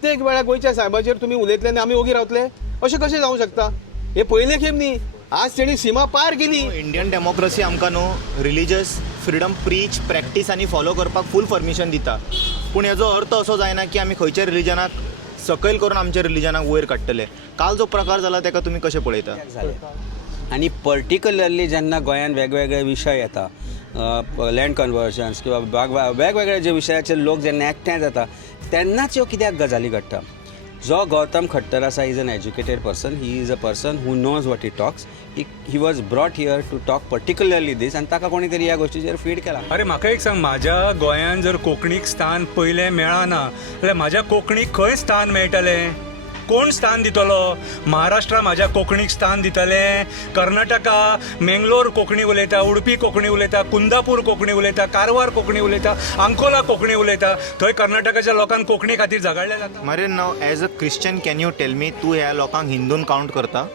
प्रत्येक वेळा गोयच्या साहेबाचेर तुम्ही उलयतले आनी आमी ओगी रावतले, अशें कशें जावंक शकता? हे पयले खेप न्ही, आज तेणी सीमा पार केली. इंडियन डेमोक्रेसी आमकां न्हू रिलीजियस फ्रिडम प्रीच प्रॅक्टीस आनी फॉलो करपाक फूल परमिशन दिता. पूण हेजो अर्थ असो जायना की आमी खंयच्या रिलीजनाक सकयल करून आमच्या रिलीजनाक वयर काडटले. काल जो प्रकार जाला ताका तुमी कशें पळयता? आणि पर्टिक्युलरली जेन्ना गोंयान वेगवेगळे विशय येता, लँड कन्वर्जन्स किंवा वेगवेगळे जे विशयाचेर लोक जेन्ना एकठांय जाता तेन्नाच ह्यो कित्याक गजाली घडटा. जो गौतम खट्टर आसा, is an educated person, he is a person who knows what he talks. He was brought here to talk particularly this, आनी ताका कोणी तरी ह्या गोष्टीचेर फीड केला. अरे म्हाका एक सांग, म्हाज्या गोंयान जर कोंकणीक स्थान पयलें मेळना जाल्यार म्हाज्या कोंकणीक खंय स्थान मेळटलें? कोण स्थान दितलो? महाराष्ट्रा म्हाज्या कोंकणीक स्थान दितलें? कर्नाटका मेंगलोर कोंकणी उलयता, उडपी कोंकणी उलयता, कुंदापूर कोंकणी उलयता, कारवार कोंकणी उलयता, अंकोला कोंकणी उलयता, थंय कर्नाटकाच्या लोकांक कोंकणी खातीर झगडलें जाता. मरे नाव as a Christian can you tell me, तूं ह्या लोकांक हिंदून काउंट करता?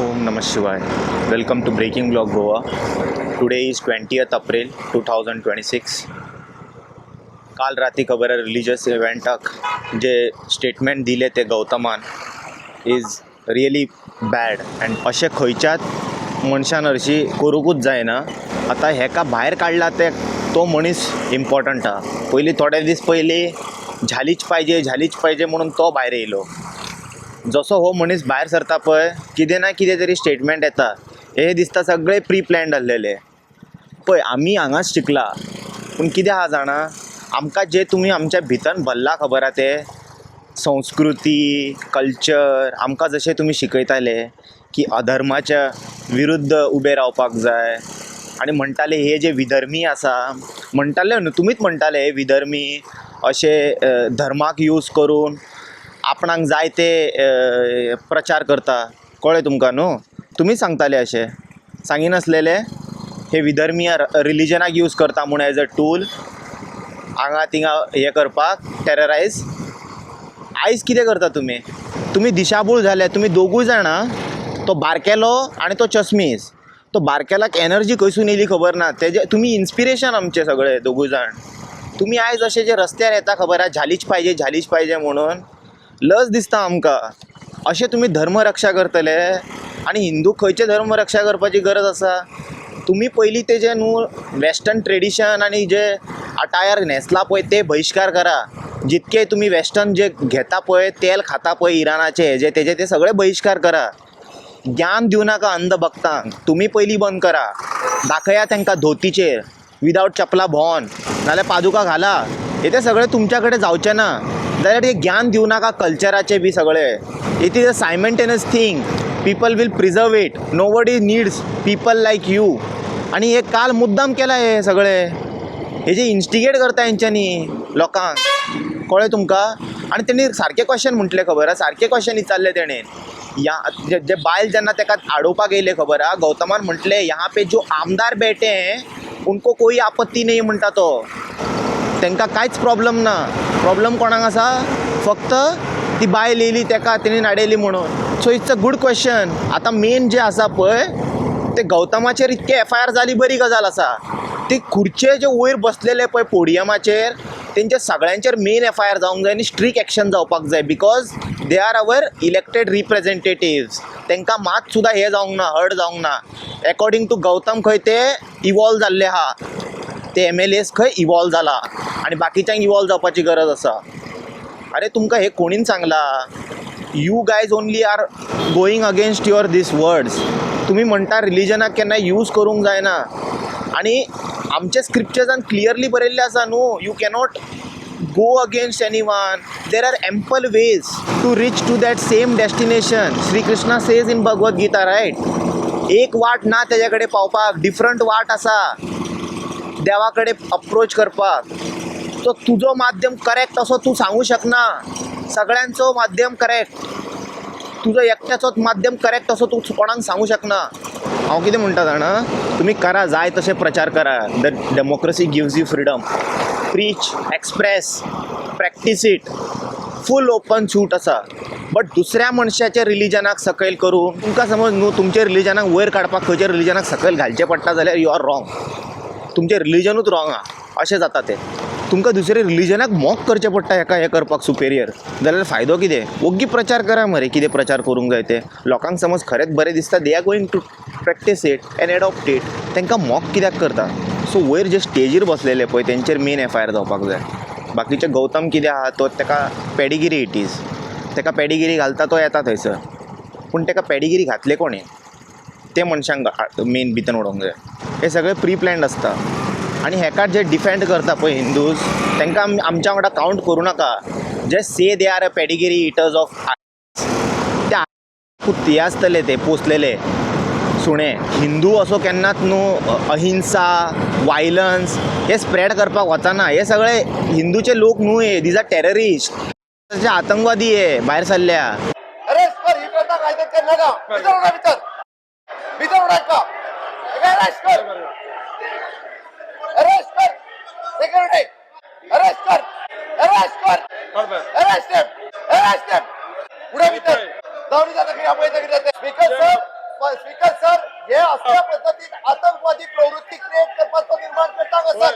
ओम नमः शिवाय. Welcome to breaking blog Goa. Today is 20th April 2026. काल राती खबर आहे रिलीजियस इव्हेंटाक जे स्टेटमेंट दिले ते गौतमान इज रियली बॅड. अँड अशें खंयच्याच मनशान हरशी करूंकूच जायना. आतां हेका भायर काडला ते तो मनीस इम्पॉर्टंट हा. पयलीं थोडे दीस पयलीं झालीच पाहिजे म्हणून तो भायर येयलो. जसो हो मनीस भायर सरता पळय, कितें ना कितें तरी स्टेटमेंट येता. हे दिसता सगळे प्री प्लॅन्ड आसलेले. पळय आमी हांगाच शिकला, पूण कितें आहा जाणा, आमकां जे तुमी आमच्या भितन भरला खबर आहा ते संस्कृती कल्चर, आमकां जशें तुमी शिकयताले की अधर्माच्या विरुद्ध उबे रावपाक जाय. आनी म्हणटाले हे जे विधर्मी आसा, म्हणटाले न्हू तुमीच म्हणटाले, हे विधर्मी अशे धर्माक यूज करून आपणाक जाय ते प्रचार करता. कळ्ळें तुमकां न्हू? तुमीच सांगताले अशें सांगिनासलेले, हे विधर्मी रिलीजनाक यूज करता म्हूण एज अ टूल हांगा थिंगा हे करपाक, टेररायज. आयज कितें करता तुमी? तुमी दिशाभूल जाले. तुमी दोगूय जाणां, तो बारकेलो आनी तो चश्मीस. तो बारकेलाक एनर्जी खंयसून येयली खबर ना. तेजे तुमी इन्स्पिरेशन आमचे सगळे दोगूय जाण. तुमी आयज अशे जे रस्त्यार येता खबर आहा झालीच पाहिजे म्हणून, लज दिसता आमकां. अशें तुमी धर्म रक्षा करतले आनी हिंदू खंयचे धर्म रक्षा करपाची गरज आसा? तुम्ही पयलीं तेजे न्हू वेस्टर्न ट्रेडिशन आनी जे अटायर न्हेसला पळय ते बहिष्कार करा. जितके तुम्ही वेस्टर्न जे घेता पळय, तेल खाता पळय इराणाचे हेजे तेजे ते सगळे बहिष्कार करा. ज्ञान दिवं नाका अंधभक्तांक. तुम्ही पयलीं बंद करा. दाखया तांकां धोतीचेर विदावट चपला भोंवन, नाल्यार पादुका घाला. हे ते सगळे तुमच्या कडेन जावचें ना. जाल्यार हे ज्ञान दिवं नाका कल्चराचे बी सगळे. It is a simultaneous thing. People will preserve it. Nobody needs people like you. आणि हे काल मुद्दाम केला हे सगळे. हे जे इन्स्टिगेट करता हेंच्यांनी लोकांक, कळ्ळें तुमकां? आनी तेणी सारके क्वेश्चन म्हटले खबर आहा, सारके क्वेश्चन विचारले तेणें. जे बायल जेन्ना ताका आडोवपाक येयले खबर आहा, गौतमान म्हटले यहाँ पे जो आमदार बैठे हैं उनको कोई आपत्ती नाही म्हणटा तो. तांकां कांयच प्रॉब्लम ना. प्रॉब्लम कोणाक आसा? फक्त ती बायल येयली ताका तेणी नाडयली म्हणून. So it's a good question. आतां मेन जे आसा पळय ते गौतमाचेर इतके FIR जाली बरी गजाल आसा. ते खुर्चे जे वयर बसलेले पळय पोडियमाचेर, तेंचे सगळ्यांचेर मेन FIR जावंक जाय आनी स्ट्रिक्ट एक्शन जावपाक जाय. Because they are our elected representatives. तांकां मात सुद्दां हे जावंक ना, हर्ट जावंक ना. अकॉर्डिंग टू गौतम खंय ते इवॉल्व जाल्ले आहा. ते MLAs खंय इवॉल्व जाला आनी बाकीच्यांक इवॉल्व जावपाची गरज आसा. अरे तुमकां हे कोणीन सांगला? You guys only are going against your this words. तुम्ही म्हणटा रिलीजनाक केन्ना यूज करूंक जायना. आनी आमचे स्क्रिप्चर्सान क्लियरली बरयल्लें आसा न्हू, you cannot go against anyone. There are ample ways to reach to that same destination. Sri Krishna says in Bhagavad Gita, right? एक वाट ना तेज्याकडे पावपाक, डिफरंट वाट आसा देवाकडे अप्रोच करपाक. तो तुजो माध्यम करेक्ट असो तूं सांगू शकना. सगळ्यांचो माध्यम करेक्ट, तुजो एकट्याचोच माध्यम करेक्ट असो तूं कोणाक सांगू शकना. हांव कितें म्हणटा जाणा, तुमी करा जाय तशें प्रचार करा. The democracy gives you freedom. Preach, express, practice it. Full open suit आसा. बट दुसऱ्या मनशाच्या रिलीजनाक सकयल करून तुमकां समज न्हू तुमच्या रिलीजनाक वयर काडपाक खंयच्या रिलीजनाक सकयल घालचें पडटा जाल्यार यू आर रॉंग. तुमचें रिलीजनूच रॉंग आहा. अशें जाता तें. तुमकां दुसरे रिलिजनाक मोक करचें पडटा हेका हें करपाक सुपेरियर, जाल्यार फायदो कितें? ओग्गी प्रचार करा मरे, कितें प्रचार करूंक जाय तें. लोकांक समज खरेंच बरें दिसता, they are going to practice it and adopt it. तांकां मोक कित्याक करता? सो वयर जे स्टेजीर बसलेले पळय तेंचेर मेन एफआयआर जावपाक जाय. बाकीचे गौतम कितें आहा तो ताका पॅडिगिरी इट इज, ताका पॅडिगिरी घालता तो येता थंयसर, पूण ताका पॅडिगिरी घातले कोणें ते मनशांक मेन भितर उडोवंक जाय. हे सगळें प्री प्लॅन्ड आसता. आनी हेका जे डिफेंड करता पळय हिंदूज, तांकां आमच्या वांगडा कावंट करूं नाका. जे say they are a pedigree eaters of ते कुत्ती आसतले ते पोसलेले सुणे. हिंदू असो केन्नाच न्हू अहिंसा वायलन्स हे स्प्रेड करपाक वचना. हे सगळे हिंदूचे लोक न्हू, हे दीज आर टेररिस्ट, आतंकवादी हे भायर सरल्या. अरेस्ट कर, ही प्रथा कायद्यात कर नका. भितर उडा, भितर उडायचा. अरेस्ट कर, अरेस्ट कर, सिक्युरिटी अरेस्ट कर, अरेस्ट कर, अरेस्ट हिम, अरेस्ट हिम. उडा भितर जाऊन जाता की आपण इथे जाते. स्पीकर सर हे अशा पद्धतीत आतंकवादी प्रवृत्ती क्रिएट करपाचो निर्माण करता का सर?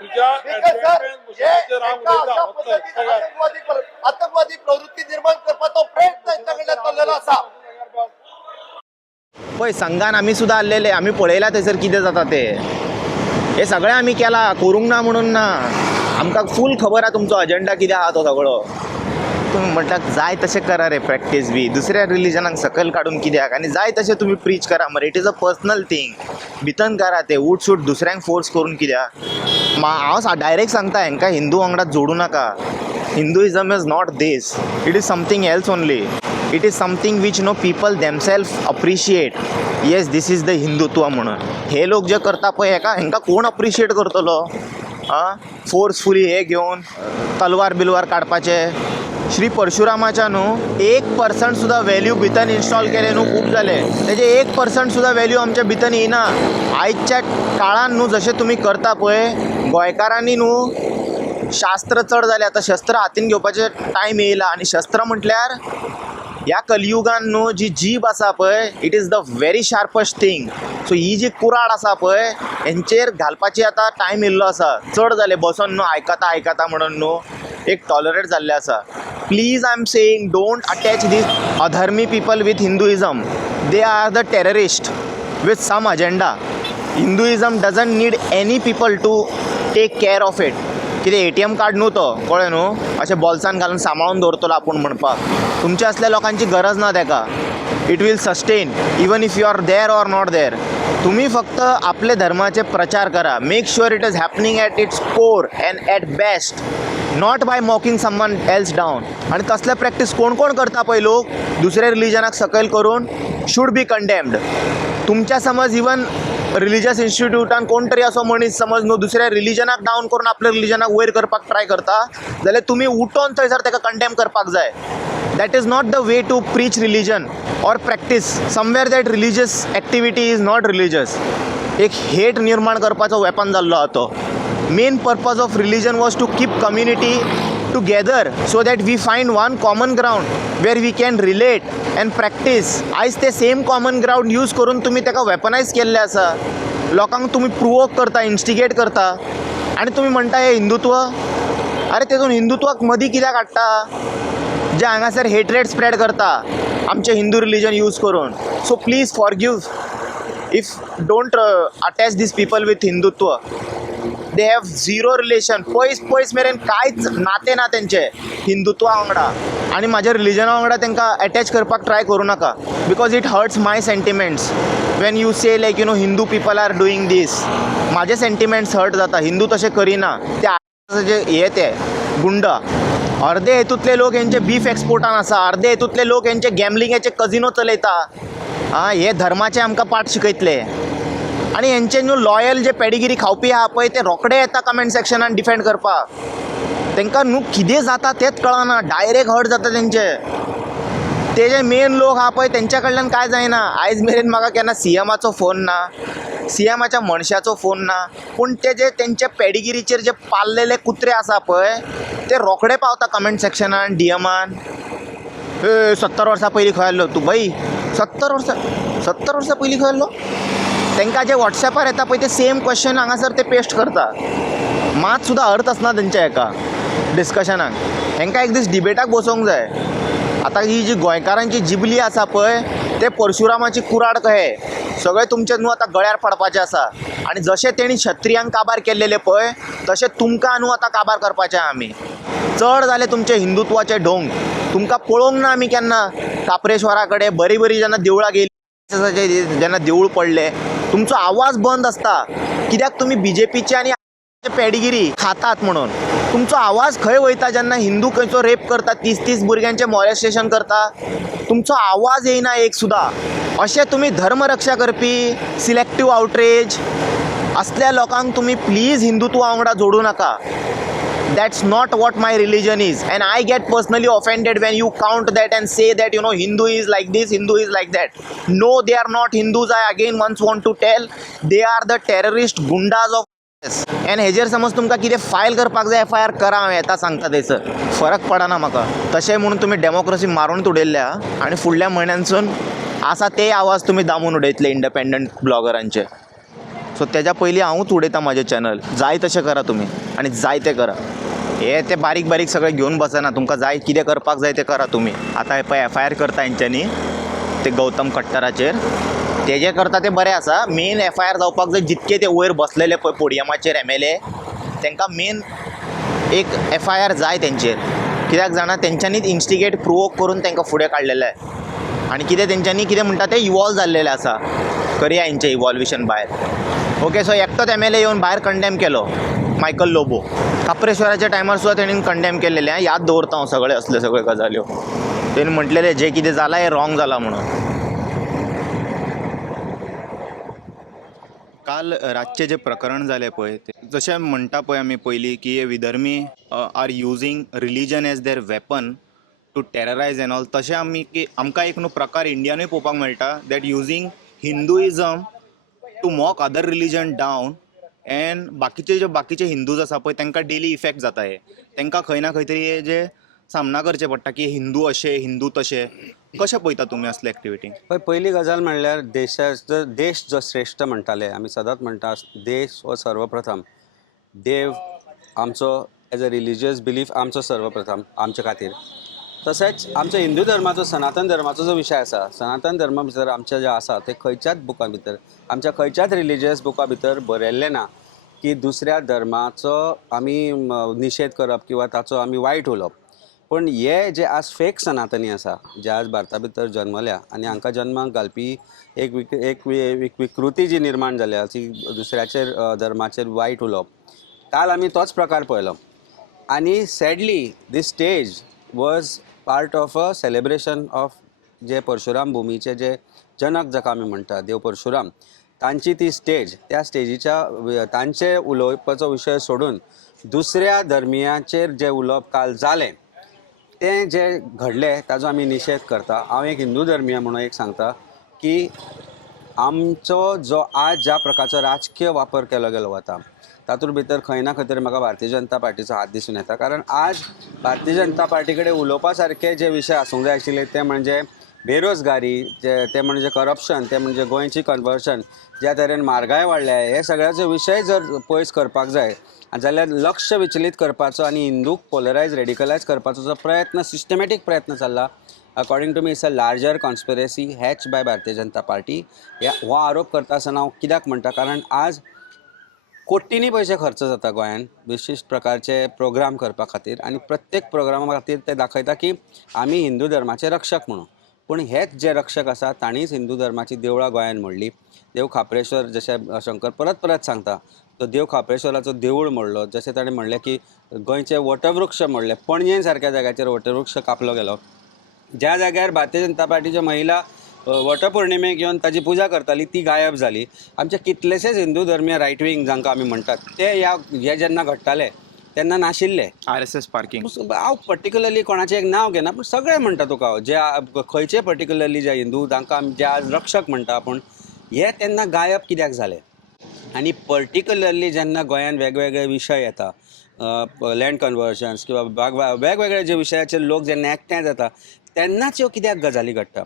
स्पीकर सर हे एका अशा पद्धतीत आतंकवादी प्रवृत्ती निर्माण करपाचो प्रयत्न यांच्याकडे चाललेला असा. पळय संघान आमी सुद्दां आसलेले, आमी पळयला थंयसर कितें जाता तें. हे सगळें आमी केलां, करूंक ना म्हणून ना. आमकां फूल खबर आहा तुमचो अजेंडा कितें आहा तो सगळो. तुम्ही म्हणटात जाय तशें करा रे प्रॅक्टीस बी, दुसऱ्या रिलिजनाक सकयल काडून कित्याक, आनी जाय तशें तुमी प्रीच करा मरे. It is a personal thing. भितन करा ते उठ सूट दुसऱ्यांक फोर्स करून कित्याक. हांव डायरेक्ट सांगता हेंकां हिंदू वांगडा जोडूं नाका. Hinduism is not this, it is something else only. It is something which no people themselves appreciate. Yes this is the Hindutva म्हणून. हे लोक जे करता पळय हेंकां कोण अप्रिशिएट करतलो? फोर्सफुली हे घेवन तलवार बिलवार काडपाचे. श्री परशुरामाच्या न्हू 1% सुद्दां व्हॅल्यू भितर इन्स्टॉल केले न्हू खूब जाले. तेजे 1% सुद्दां व्हॅल्यू आमच्या भितर येना. आयच्या काळान न्हू जशें तुमी करता पळय गोंयकारांनी न्हू शास्त्र चड जालें. आतां शस्त्र हातीन घेवपाचे टायम येयला. आनी शस्त्र म्हटल्यार ह्या कलियुगान न्हू जी जीब आसा पळय it is the very sharpest thing. So ही जी कुराड आसा पळय हेंचेर घालपाची आतां टायम येयल्लो आसा. चड जाले बसून न्हू आयकता म्हणून न्हू एक टॉलरेट जाल्लें आसा. Please I am saying don't attach this अधर्मी people with Hinduism. They are the terrorist with some agenda. Hinduism doesn't need any people to take care of it. कितें ATM कार्ड न्हू तो कळ्ळें न्हू अशें बॉल्सान घालून सांबाळून दवरतलो आपूण म्हणपाक. तुमच्या असल्या लोकांची गरज ना ताका. It will sustain even if you are there or not there. तुम्ही फक्त आपले धर्माचे प्रचार करा. Make sure it is happening at its core and at best, not by mocking someone else down. आणि तसले प्रॅक्टीस कोण कोण करता पळय लोक दुसऱ्या रिलिजनाक सकयल करून शूड बी कंडेम्ड. तुमच्या समज इवन रिलिजियस इन्स्टिट्यूटान कोण तरी असो मनीस समज न्हू दुसऱ्या रिलिजनाक डावन करून आपल्या रिलिजनाक वयर करपाक ट्राय करता जाल्यार तुमी उठोवन थंयसर ताका कंडेम करपाक जाय. That is not the way to preach religion और practice somewhere that religious activity is not religious. एक हेट निर्माण करपाचो वेपन जाल्लो आहा तो. Main purpose of religion was to keep community together so that we find one common ground where we can relate and practice. आयज ते same common ground use करून तुम्ही ताका वेपनायज केल्ले आसा. लोकांक तुम्ही प्रोवोक करता, इन्स्टिगेट करता आनी तुम्ही म्हणटा हे हिंदुत्व. अरे तेतून हिंदुत्वाक मदीं कित्याक हाडटा जे हांगासर हेटरेट स्प्रेड करता आमचे हिंदू रिलिजन यूज करून. So please forgive if don't attach these people with Hindutva. They have zero relation. पयस मेरेन कांयच नातें ना तेंचे हिंदुत्वा वांगडा. आनी म्हाज्या रिलिजना वांगडा तांकां अटॅच करपाक ट्राय करूं नाका because it hurts my sentiments when you say like you know Hindu people are doing this. म्हाजे सेंटिमेंट्स हर्ट जाता. हिंदू तशें करिना. ते हे ते गुंड अर्दे हेतूंतले लोक हेंचे बीफ एक्सपोर्टान आसा. अर्दे हेतूंतले लोक हेंचे गॅमलिंगाचे कजिनो चलयता. हे धर्माचे आमकां पाठ शिकयतले. आनी हेंचे न्हू लॉयल जे पॅडिगिरी खावपी आहा पळय ते रोखडे येता कमेंट सेक्शनान डिफेंड करपाक. तांकां न्हू कितें जाता तेंच कळना. डायरेक्ट हर्ट जाता तेंचे. ते जे मेन लोक आहा पळय तेंच्या कडल्यान कांय जायना. आयज मेरेन म्हाका केन्ना CMाचो फोन ना, CMाच्या मनशाचो फोन ना. पूण ते जे तेंचे पॅडिगिरीचेर जे पाल्लेले कुत्रे आसा पळय ते रोखडे पावता कमेंट सेक्शनान DMान. 70 वर्सां पयलीं खंय आसलो तूं बाई? 70 वर्सां पयलीं खंय आसलो? तांकां जे वॉट्सॅपार येता पळय ते सेम क्वेश्चन हांगासर ते पेस्ट करता. मात सुद्दां अर्थ आसना तेंच्या हेका डिस्कशनाक. हेंकां एक दीस डिबेटाक बसोवंक जाय. आतां ही जी गोंयकारांची जिबली आसा पळय ते परशुरामाची कुराड कहे सगळे तुमचे न्हू आतां गळ्यार पडपाचें आसा. आनी जशें तेणी क्षत्रियांक काबार केल्लेले पळय तशें तुमकां न्हू आतां काबार करपाचें आमी. चड जाले तुमचे हिंदुत्वाचे ढोंग. तुमकां पळोवंक ना आमी केन्ना काप्रेश्वरा कडेन बरी बरी जेन्ना देवळां गेली जेन्ना देवूळ पडले तुमचो आवाज बंद आसता. कित्याक तुमी BJPचे आनी पेडिगिरी खातात म्हणून. तुमचो आवाज खंय वयता जेन्ना हिंदू खंयचो रेप करता 30 भुरग्यांचें मॉलेस्टेशन करता तुमचो आवाज येयना एक सुद्दां. अशें तुमी धर्मरक्षा करपी सिलेक्टीव आउटरेज असल्या लोकांक तुमी प्लीज हिंदुत्वा वांगडा जोडू नाका. That's not what my religion is, and I get personally offended when you count that and say that Hindu is like this, Hindu is like that. No, they are not Hindus. I again once want to tell, they are the terrorist gundas of and हेजेर समज तुमकां कितें file करपाक जाय FIR करा. हांव येता सांगता थंयसर फरक पडना म्हाका. तशें म्हणून तुमी डेमोक्रेसी मारून उडयल्या आनी फुडल्या म्हयन्यांसून आसा ते आवाज तुमी दामून उडयतले इंडिपेंडंट ब्लॉगरांचे. सो तेज्या पयलीं हांवूच उडयता म्हाजें चॅनल. जाय तशें करा तुमी आनी जाय तें करा. हे ते बारीक बारीक सगळें घेवन बसना. तुमकां जाय कितें करपाक जाय तें करा तुमी. आतां हे पळय FIR करता हेंच्यांनी ते गौतम खट्टराचेर. ते जे करता ते बरें आसा. मेन FIR जावपाक जाय जितके ते वयर बसलेले पळय पोडियमाचेर MLA तांकां मेन एक FIR जाय तेंचेर. कित्याक जाणा तेंच्यांनीच इन्स्टिगेट प्रोवोक करून तांकां फुडें काडलेलें आहे. आनी कितें तेंच्यांनी कितें म्हणटा तें इवॉल्व जाल्लेलें आसा. करया हेंचें इवॉल्युशन भायर. ओके, सो एकटोच MLA येवन भायर कंडेम केलो मायकल लोबो. काप्रेश्वराच्या टायमार सुद्दां तेणीन कंडेम केल्लेलें. याद दवरता हांव सगळे असले सगळे गजाल्यो. तेणी म्हटलेलें जें कितें जालां हें रॉंग जालां म्हणून. काल रातचें जें प्रकरण जालें पळय जशें म्हणटा पळय आमी पयलीं की हे विधर्मी are using religion as their weapon to terrorize and all. तशें आमकां एक न्हू प्रकार इंडियानूय पळोवपाक मेळटा that using Hinduism to mock other religion down. And बाकीचे हिंदूज आसा पळय तांकां डेली इफेक्ट जाता. हे तांकां खंय ना खंय तरी हे जे सामना करचें पडटा की हिंदू अशे हिंदू तशे. कशें पळयता तुमी असले एक्टिविटी? पहिली गजाल म्हणल्यार देश जो श्रेष्ठ म्हणटाले आमी सदांच म्हणटा देश हो सर्वप्रथम. देव आमचो एज अ रिलिजियस बिलीफ आमचो सर्वप्रथम आमचे खातीर. तशेंच आमच्या हिंदू धर्माचो सनातन धर्माचो जो विशय आसा सनातन धर्मा भितर आमचे जे आसा ते खंयच्याच बुका भितर आमच्या खंयच्याच रिलिजियस बुका भितर बरयल्लें ना की दुसऱ्या धर्माचो आमी निशेध करप किंवा ताचो आमी वायट उलोवप. पूण हे जे आज फेक सनातनी आसा जे आज भारता भितर जल्मल्या आनी हांकां जन्माक घालपी एक विकृती जी निर्माण जाल्या ती दुसऱ्याचेर धर्माचेर वायट उलोवप. काल आमी तोच प्रकार पळयलो. आनी sadly this stage was part of a celebration of जे परशुराम भुमीचे जे जनक जाका आमी म्हणटा देव परशुराम तांची ती स्टेज. त्या स्टेजीच्या तांचे उलोवपाचो विशय सोडून दुसऱ्या धर्मियांचेर जे उलोवप काल जालें तें जे घडलें ताजो आमी निशेध करता. हांव एक हिंदू धर्मीय म्हणून एक सांगता की आमचो जो आज ज्या प्रकारचो राजकीय वापर केलो गेलो वता तातूंत भितर खंय ना खंय तरी म्हाका भारतीय जनता पार्टीचो हात दिसून येता. कारण आज भारतीय जनता पार्टी कडेन उलोवपा सारके जे विशय आसूंक जाय आशिल्ले ते म्हणजे बेरोजगारी, ते म्हणजे करप्शन, ते म्हणजे गोंयची कन्वर्शन, ज्या तरेन म्हारगाय वाडल्या हे सगळ्याचो विशय जर पयस करपाक जाय जाल्यार लक्ष विचलीत करपाचो आनी हिंदूक पोलरायज रेडिकलायज करपाचो जो प्रयत्न सिस्टमॅटीक प्रयत्न चल्ला according to me it's a larger conspiracy hatch by Bharatiya Janata party. हो आरोप करता आसतना हांव कित्याक म्हणटा कारण आज कोट्टींनी पयशे खर्च जाता गोंयांत विशिश्ट प्रकारचे प्रोग्राम करपा खातीर आनी प्रत्येक प्रोग्रामा खातीर ते दाखयता की आमी हिंदू धर्माचे रक्षक म्हणून. पूण हेच जे रक्षक आसा तांणीच हिंदू धर्माची देवळां गोंयांत मोडली. देव खापरेश्वर जशें शंकर परत सांगता तो देव खापरेश्वराचो देवूळ मोडलो. जशें ताणें म्हणलें की गोंयचे वटवृक्ष मोडले. पणजे सारक्या जाग्याचेर वटवृक्ष कापलो गेलो. ज्या जाग्यार भारतीय जनता पार्टीच्या महिला वटपौर्णिमेक येवन ताची पुजा करताली ती गायब जाली. आमचे कितलेशेच हिंदू धर्मीय रायट विंग जांकां आमी म्हणटात ते हे जेन्ना घडटाले तेन्ना नाशिल्ले. RSS parking. हांव पर्टिक्युलरली कोणाचें एक नांव घेना पूण सगळे म्हणटा तुका हांव जे खंयचे पर्टिक्युलरली जे हिंदू तांकां आमी जे आज रक्षक म्हणटा पूण हे तेन्ना गायब कित्याक जाले. आनी पर्टिक्युलरली जेन्ना गोंयांत वेगवेगळे विशय येता लँड कन्वर्शन्स किंवा वेगवेगळे जे विशयाचेर लोक जेन्ना एकठांय जाता तेन्नाच ह्यो कित्याक गजाली घडटा.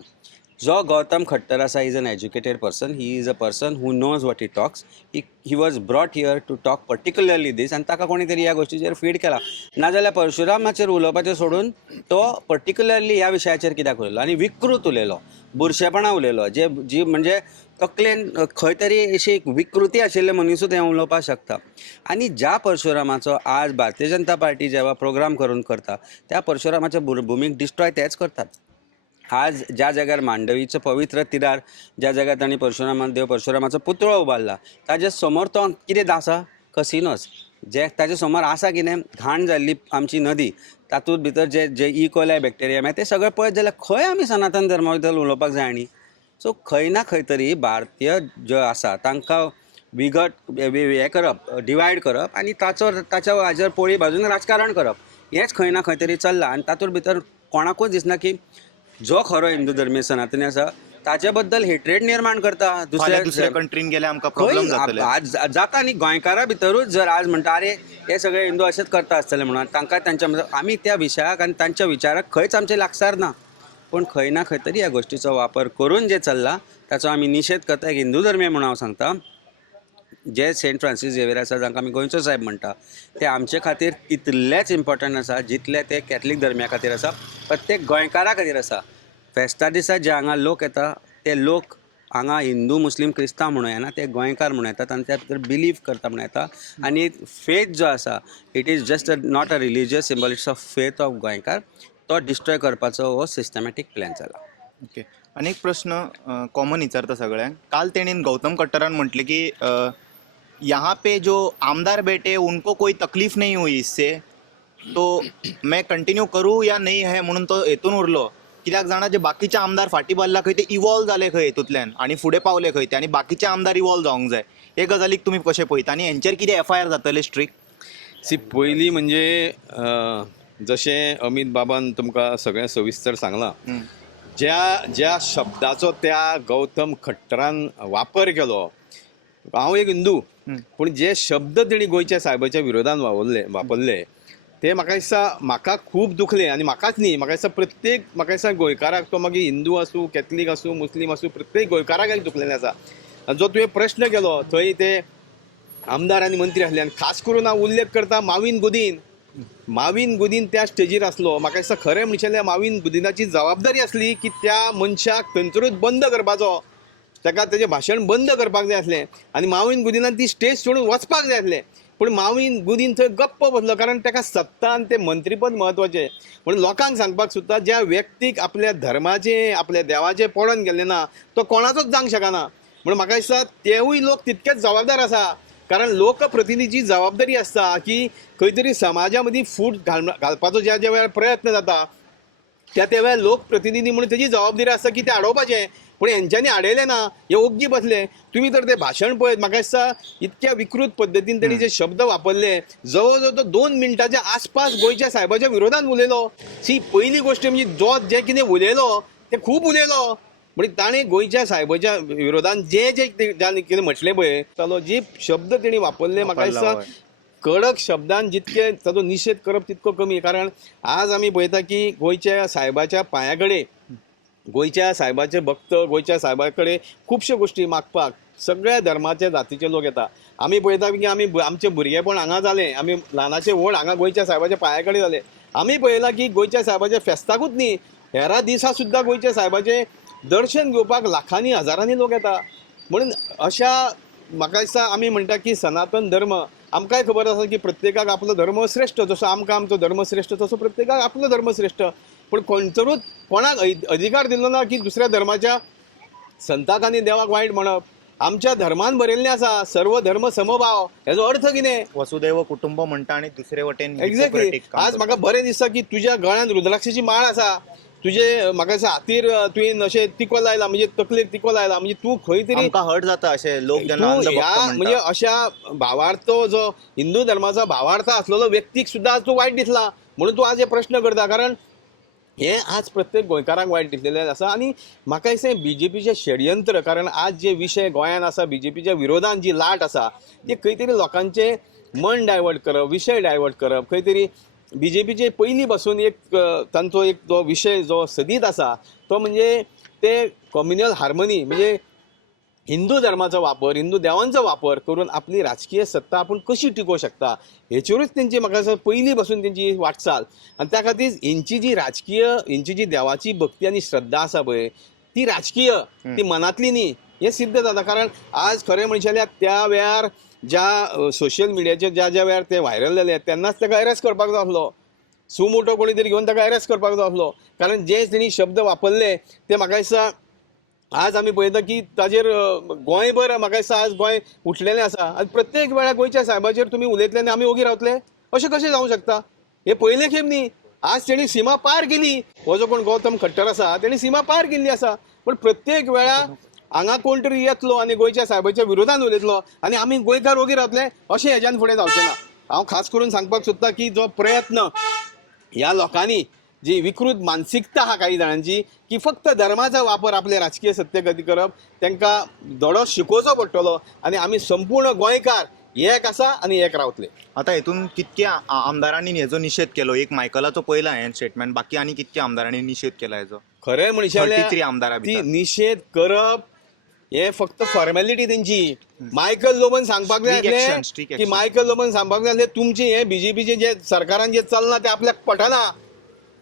जो गौतम खट्टर आसा is an educated person, he is a person who knows what he talks. He was brought here to talk particularly this, आनी ताका कोणी तरी ह्या गोश्टीचेर फीड केला. नाजाल्यार परशुरामाचेर उलोवपाचें सोडून तो पर्टिक्युलरली ह्या विशयाचेर कित्याक उलयलो आनी विकृत उलयलो, बुरशेपणां उलयलो, जी म्हणजे तकलेन खंय तरी अशी विकृती आशिल्ले मनीसूच हें उलोवपाक शकता. आनी ज्या परशुरामाचो आज भारतीय जनता पार्टी जेव्हा प्रोग्राम करून करता, त्या परशुरामाच्या भुमीक डिस्ट्रॉय तेच करतात. आज ज्या जाग्यार मांडवीचो पवित्र तिरार, ज्या जाग्यार तांणी देव परशुरामाचो पुतळो उबारला, ताजे समोर तो कितें आसा? कसिनोस. जे ताजे समोर आसा कितें? घाण जाल्ली आमची नदी, तातूंत भितर जे इकोलाय बॅक्टेरिया मेळटा ते सगळे पळयत जाल्यार खंय आमी सनातन धर्मा बद्दल उलोवपाक जाय. आनी सो खंय ना खंय तरी भारतीय जो आसा तांकां हें करप, डिवायड करप आनी ताच्या हाजेर पोळी बाजून राजकारण करप, हेंच खंय ना खंय तरी चल्लां. आनी तातूंत भितर कोणाकूच दिसना की जो खरो हिंदू धर्मीय सनातनी आसा ताचे बद्दल हेट्रेड निर्माण करता. दुसऱ्या कंट्रीन गेल्यार आमकां प्रॉब्लेम जातले. आज जाता न्ही, गोंयकारा भितरूच जर आज म्हणटा अरे हे सगळे हिंदू अशेंच करता आसतले म्हणून तांकां तांच्या आमी त्या विशयाक आनी तांच्या विचाराक खंयच आमचे लागसार ना. पूण खंय ना खंय तरी ह्या गोश्टीचो वापर करून जे चल्ला ताचो आमी निशेध करता. एक हिंदू धर्मीय म्हणून हांव सांगता, जे सेंट फ्रांसीस झेवियर आसा जांकां आमी गोंयचो साहेब म्हणटा, ते आमचे खातीर तितलेच इम्पॉर्टंट आसा जितले ते कॅथलीक धर्म्या खातीर आसा, प्रत्येक गोंयकारा खातीर आसा. फेस्ता दिसा जे हांगा लोक येता ते लोक हांगा हिंदू मुस्लीम क्रिस्तांव म्हणून येना, ते गोंयकार म्हणून येतात आनी त्या भितर बिलीव करता म्हणून येता. आनी फेथ जो आसा it is just not a religious symbol, it's a faith of गोंयकार. तो डिस्ट्रॉय करपाचो हो सिस्टमॅटीक प्लॅन जाला. ओके. आनी एक प्रश्न कॉमन विचारता सगळ्यांक. काल तेणीन गौतम खट्टरान म्हटलें की यहाँ पे जो आमदार बैठे उनको कोई तकलीफ नहीं हुई इससे, तो मैं कंटिन्यू करूँ या नहीं है म्हणून तो हेतून उरलो. कित्याक जाणा जे बाकीचे आमदार फाटीं बारला खंय ते इवॉल्व जाले खंय हेतूंतल्यान आनी फुडें पावले खंय ते, आनी बाकीचे आमदार इवॉल्व जावंक जाय. हे गजालीक तुमी कशें पळयता आनी हेंचेर कितें FIR जातले स्ट्रिक्ट? पयलीं म्हणजे जशें अमित बाबान तुमकां सगळें सविस्तर सांगलां, ज्या शब्दाचो त्या गौतम खट्टरान वापर केलो, हांव एक हिंदू पूण जे शब्द तेणी गोंयच्या साहेबाच्या विरोधान वापरले ते म्हाका दिसता म्हाका खूब दुखले. आनी म्हाकाच न्ही, म्हाका दिसता प्रत्येक म्हाका दिसता गोंयकाराक, तो मागीर हिंदू आसूं कॅथलीक आसूं मुस्लीम आसूं, प्रत्येक गोंयकाराक एक दुखलेलें आसा. जो तुवें प्रश्न केलो थंय ते आमदार आनी मंत्री आसले, आनी खास करून हांव उल्लेख करता माविन गुदीन त्या स्टेजीर आसलो. म्हाका दिसता खरें म्हणचें माविन गुदिनाची जबाबदारी आसली की त्या मनशाक थंयसरूच बंद करपाचो, ताका तेजें भाशण बंद करपाक जाय आसलें आनी माविन गुदिनान ती स्टेज सोडून वचपाक जाय आसलें. पूण माविन गुदीन थंय गप्प बसलो, कारण ताका सत्ता आनी तें मंत्रीपद म्हत्वाचें. म्हणून लोकांक सांगपाक सोदता, ज्या व्यक्तीक आपल्या धर्माचें आपल्या देवाचें पडोन गेल्लें ना तो कोणाचोच जावंक शकना. म्हणून म्हाका दिसता तेवूय लोक तितकेच जबाबदार आसा, कारण लोकप्रतिनिधीची जबाबदारी आसता की खंय तरी समाजा मदीं फूट घालपाचो ज्या वेळार प्रयत्न जाता त्या वेळार लोकप्रतिनिधी म्हणून तेजी जबाबदारी आसता की तें आडोवपाचें. पूण हेंच्यांनी आडयलें ना, हे ओग्गी बसले. तुमी तर तें भाशण पळयत, म्हाका दिसता इतक्या विकृत पद्दतीन तेणी जे शब्द वापरले, जवळ जवळ तो 2 मिनटाच्या आसपास गोंयच्या साहेबाच्या विरोधान उलयलो. पयली गोश्ट म्हणजे जे कितें उलयलो तें खूब उलयलो. म्हणजे ताणें गोंयच्या साहेबाच्या विरोधान जे कितें म्हटलें पळय, ताचो जे शब्द तेणी वापरले, म्हाका दिसता कडक शब्दान जितके ताचो निशेध करप तितको कमी. कारण आज आमी पळयता की गोंयच्या साहेबाच्या पांया कडेन गोंयच्या साहेबाचे भक्त, गोंयच्या साहेबा कडेन खुबश्यो गोश्टी मागपाक सगळ्या धर्माचे जातीचे लोक येता. आमी पळयता की आमचें भुरगेपण हांगा जालें, आमी ल्हानाचे व्हड हांगा गोंयच्या साहेबाच्या पांया कडेन जाले. आमी पळयलां की गोंयच्या साहेबाच्या फेस्ताकूच न्ही, हेरा दिसा सुद्दां गोंयच्या साहेबाचें दर्शन घेवपाक लाखांनी हजारांनी लोक येता. म्हणून अशा म्हाका दिसता आमी म्हणटा की सनातन धर्म, आमकांय खबर आसा की प्रत्येकाक आपलो धर्म श्रेश्ठ, जसो आमकां आमचो धर्म श्रेश्ठ तसो प्रत्येकाक आपलो धर्म श्रेश्ठ. पूण खंयसरूच कोणाक अधिकार दिलो ना की दुसऱ्या धर्माच्या संताक आनी देवाक वायट म्हणप. आमच्या धर्मान बरयल्लें आसा सर्व धर्म समभाव. हेजो अर्थ कितें? वसुदैव कुटुंब म्हणटा आनी दुसरे वटेन एक्झॅक्टली. आज म्हाका बरें दिसता की तुज्या गळ्यांत रुद्राक्षाची माळ आसा, तुजे म्हाका दिसता हातीर तुवें अशें तिको लायला, म्हणजे तकलेक तिको लायला, म्हणजे तूं खंय तरी आमकां हर्ट जाता अशें लोक जेन्ना म्हणजे अशा भावार्थ जो हिंदू धर्माचा भावार्थ आसलेलो व्यक्तीक सुद्दां तूं वायट दिसला म्हणून तूं आज हे प्रश्न करता. कारण हे आज प्रत्येक गोंयकारांक वायट दिसलेले आसा. आनी म्हाका दिसता BJPचें षडयंत्र, कारण आज जे विशय गोंयांत आसा BJPच्या विरोधान जी लाट आसा ती खंय तरी लोकांचें मन डायवर्ट करप, विशय डायवर्ट करप. खंय तरी BJPचे पयलीं पासून एक तांचो एक जो विशय जो सदीत आसा तो म्हणजे ते कम्युनल हार्मनी म्हणजे हिंदू धर्माचो वापर, हिंदू देवांचो वापर करून आपली राजकीय सत्ता आपण कशी टिकोवंक शकता हेचेरूच तेंची म्हाका दिसता पयलीं पासून तेंची वाटचाल. आनी त्या खातीर हेंची जी राजकीय, हेंची जी देवाची भक्ती आनी श्रद्धा आसा पळय ती राजकीय, ती मनांतली न्ही, हें सिद्ध जाता. कारण आज खरें म्हणचें जाल्यार त्या वेळार ज्या सोशल मिडियाचेर ज्या वेळार ते व्हायरल जाले तेन्नाच ताका अरेस्ट करपाक जाय आसलो. सुमोटो कोणी तरी घेवन ताका अरेस्ट करपाक जाय आसलो. कारण जे तेणी शब्द वापरले ते म्हाका दिसता आज आमी पळयता की ताजेर गोंयभर म्हाका दिसता आज गोंय उठलेलें आसा. आनी प्रत्येक वेळार गोंयच्या साहेबाचेर तुमी उलयतले आनी आमी ओगी रावतले अशें कशें जावंक शकता? हे पयले खेप न्ही. आज तेणी सीमा पार केली. हो जो कोण गौतम खट्टर आसा तेणी सीमा पार केल्ली आसा. पण प्रत्येक वेळार हांगा कोण तरी येतलो आनी गोंयच्या साहेबाच्या विरोधान उलयतलो आनी आमी गोंयकार ओगी रावतले अशें हेज्यान फुडें जावचें ना. हांव खास करून सांगपाक सोदतां की जो प्रयत्न ह्या लोकांनी जी विकृत मानसिकता आहा काही जाणांची की फक्त धर्माचो वापर आपले राजकीय सत्ते खातीर करप, तांकां धडो शिकोवचो पडटलो आनी आमी संपूर्ण गोंयकार एक आसा आनी एक रावतले. आता हेतून कितके आमदारांनी हेचो निषेध केलो? एक मायकलाचो पयला हें स्टेटमेंट, बाकी आनी कितके आमदारांनी निषेध केला हेचो? खरें म्हणचें 33 आमदारां ती भितर. निषेध करप हे फक्त फॉर्मॅलिटी तेंची. मायकल लोबन सांगपाक जाय Strict आसलें action. की मायकल लोबन सांगपाक जाय आसलें तुमचे हे बीजेपीचे जे सरकारान जे चलना ते आपल्याक पटना,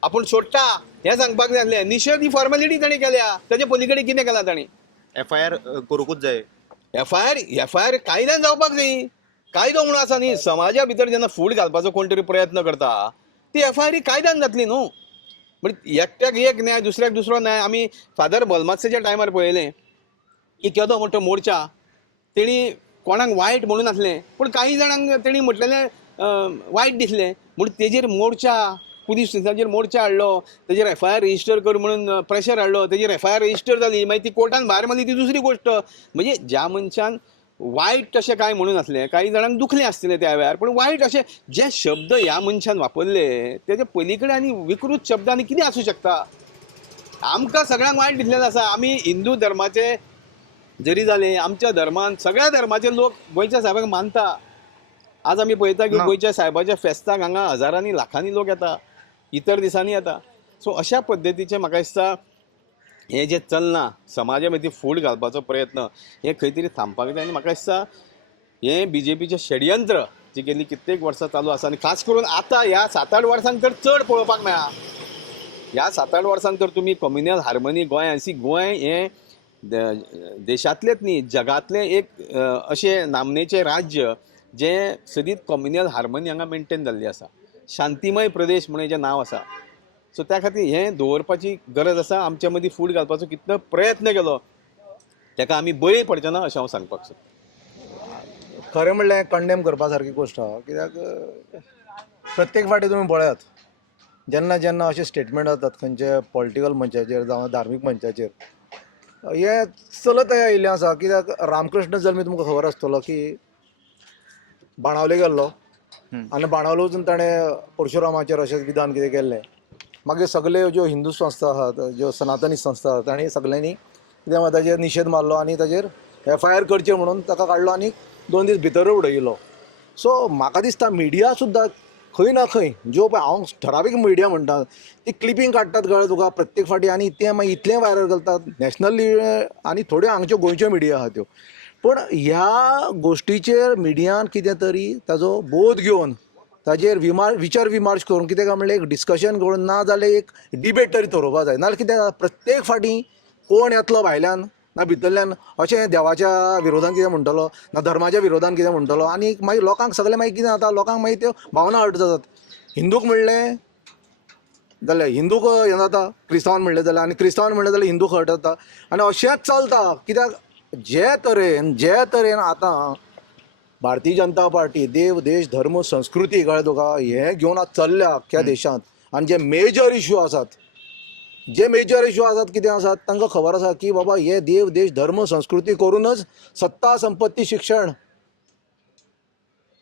आपूण सोडटा हें सांगपाक जाय आसलें. निषेध ही फॉर्मॅलिटी ताणें केल्या. ताचे पलीकडे कितें केलां ताणें? FIR करूंकूच जाय. एफआयआर कायद्यान जावपाक जाय. कायदो म्हणून आसा न्ही. समाजा भितर जेन्ना फूट घालपाचो कोण तरी प्रयत्न करता ती एफआयआर कायद्यान जातली न्हू. म्हणजे एकट्याक एक न्याय दुसऱ्याक दुसरो न्याय. आमी फादर बोलमात्सेच्या टायमार पळयलें की केदो मोठो मोर्चा तेणी कोणाक वायट म्हणून आसलें पूण काही जाणांक तेणी म्हटलेलें वायट दिसलें म्हणून तेजेर मोर्चा, पुलीस स्टेशनाचेर मोर्चा हाडलो, तेजेर एफआयआर रजिस्टर कर म्हणून प्रेशर हाडलो, तेजेर एफआयआर रजिस्टर जाली, मागीर ती कोर्टान भायर मारली ती दुसरी गोश्ट. म्हणजे ज्या मनशान वायट तशें कांय म्हणून आसलें, काही जाणांक दुखलें आसतलें त्या वेळार, पूण वायट अशे जे शब्द ह्या मनशान वापरले तेजे पलीकडे आनी विकृत शब्द आनी कितें आसूं शकता? आमकां सगळ्यांक वायट दिसलेलें आसा. आमी हिंदू धर्माचे जरी जाले आमच्या धर्मान सगळ्या धर्माचे लोक गोंयच्या साहेबाक मानता. आज आमी पळयता की गोंयच्या साहेबाच्या फेस्ताक हांगा हजारांनी लाखांनी लोक येता, इतर दिसांनी येता. सो अशा पद्दतीचें म्हाका दिसता हे जे चलना समाजा मदीं फूट घालपाचो प्रयत्न हे खंय तरी थांबपाक जाय. आनी म्हाका दिसता हे बीजेपीचें षडयंत्र जी गेली कित्येक वर्सां चालू आसा आनी खास करून आतां ह्या 7-8 वर्सांक तर चड पळोवपाक मेळ्ळा. ह्या 7-8 वर्सांक तर तुमी कम्युनल हार्मनी गोंय गोंय हें देशांतलेंच न्ही जगांतलें एक अशें नामनेचें राज्य जें सदींच कम्युनल हार्मनी हांगा मेंटेन जाल्ली आसा. शांतीमय प्रदेश म्हणून हेजें नांव आसा. सो त्या खातीर हें दवरपाची गरज आसा. आमच्या मदीं फूट घालपाचो कितलो प्रयत्न केलो ताका आमी बळी पडचे ना अशें हांव सांगपाक सोदतां. खरें म्हणल्यार कंडेम करपा सारकी गोश्ट आहा. कित्याक प्रत्येक फावटी तुमी पळयात जेन्ना जेन्ना अशे स्टेटमेंट जातात खंयचे पॉलिटिकल मंचाचेर जावं धार्मीक मंचाचेर हे चलत येयल्लें आसा. कित्याक रामकृष्ण जल्मी तुमकां खबर आसतलो की बाणावले गेल्लो आनी बाणावले वचून ताणें परशुरामाचेर अशें विधान कितें केल्लें. मागीर सगळे ज्यो हिंदू संस्था आहात ज्यो सनातनी संस्था आहात तांणी सगळ्यांनी कितें म्हणटा ताजेर निशेध मारलो आनी ताजेर FIR करचें म्हणून ताका काडलो आनी 2 दीस भितर उडयलो. सो म्हाका दिसता मिडिया सुद्दां खंय ना खंय ज्यो पळय हांव ठरावीक मिडिया म्हणटा ती क्लिपींग काडटात कळ्ळें तुका प्रत्येक फावटी आनी तें मागीर इतलें व्हायरल करतात नॅशनली आनी थोड्यो हांगच्यो गोंयच्यो मिडिया आहात त्यो. पूण ह्या गोश्टीचेर मिडियान कितें तरी ताजो बोध घेवन ताजेर विचार विमर्श करून कितें काय म्हणल्यार एक डिस्कशन करून ना जाल्यार एक डिबेट तरी थरोवपा जाय. नाल्यार कितें प्रत्येक फावटी कोण येतलो भायल्यान ना भितरल्यान अशें देवाच्या विरोधान कितें म्हणटलो ना धर्माच्या विरोधान कितें म्हणटलो आनी मागीर लोकांक सगळें मागीर कितें जाता लोकांक मागीर त्यो भावना हर्ट जातात. हिंदूक म्हणलें जाल्यार हिंदूक हें जाता, क्रिस्तांवान म्हणलें जाल्यार आनी क्रिस्तांवान म्हणलें जाल्यार हिंदूक हर्ट जाता आनी अशेंच चलता. कित्याक जे तरेन आतां भारतीय जनता पार्टी देव देश धर्म संस्कृती कळ्ळें तुका हें घेवन आज चल्ल्या अख्ख्या देशांत. आनी जे मेजर इश्यू आसात कितें आसात तांकां खबर आसा की बाबा हे देव देश धर्म संस्कृती करूनच सत्ता संपत्ती शिक्षण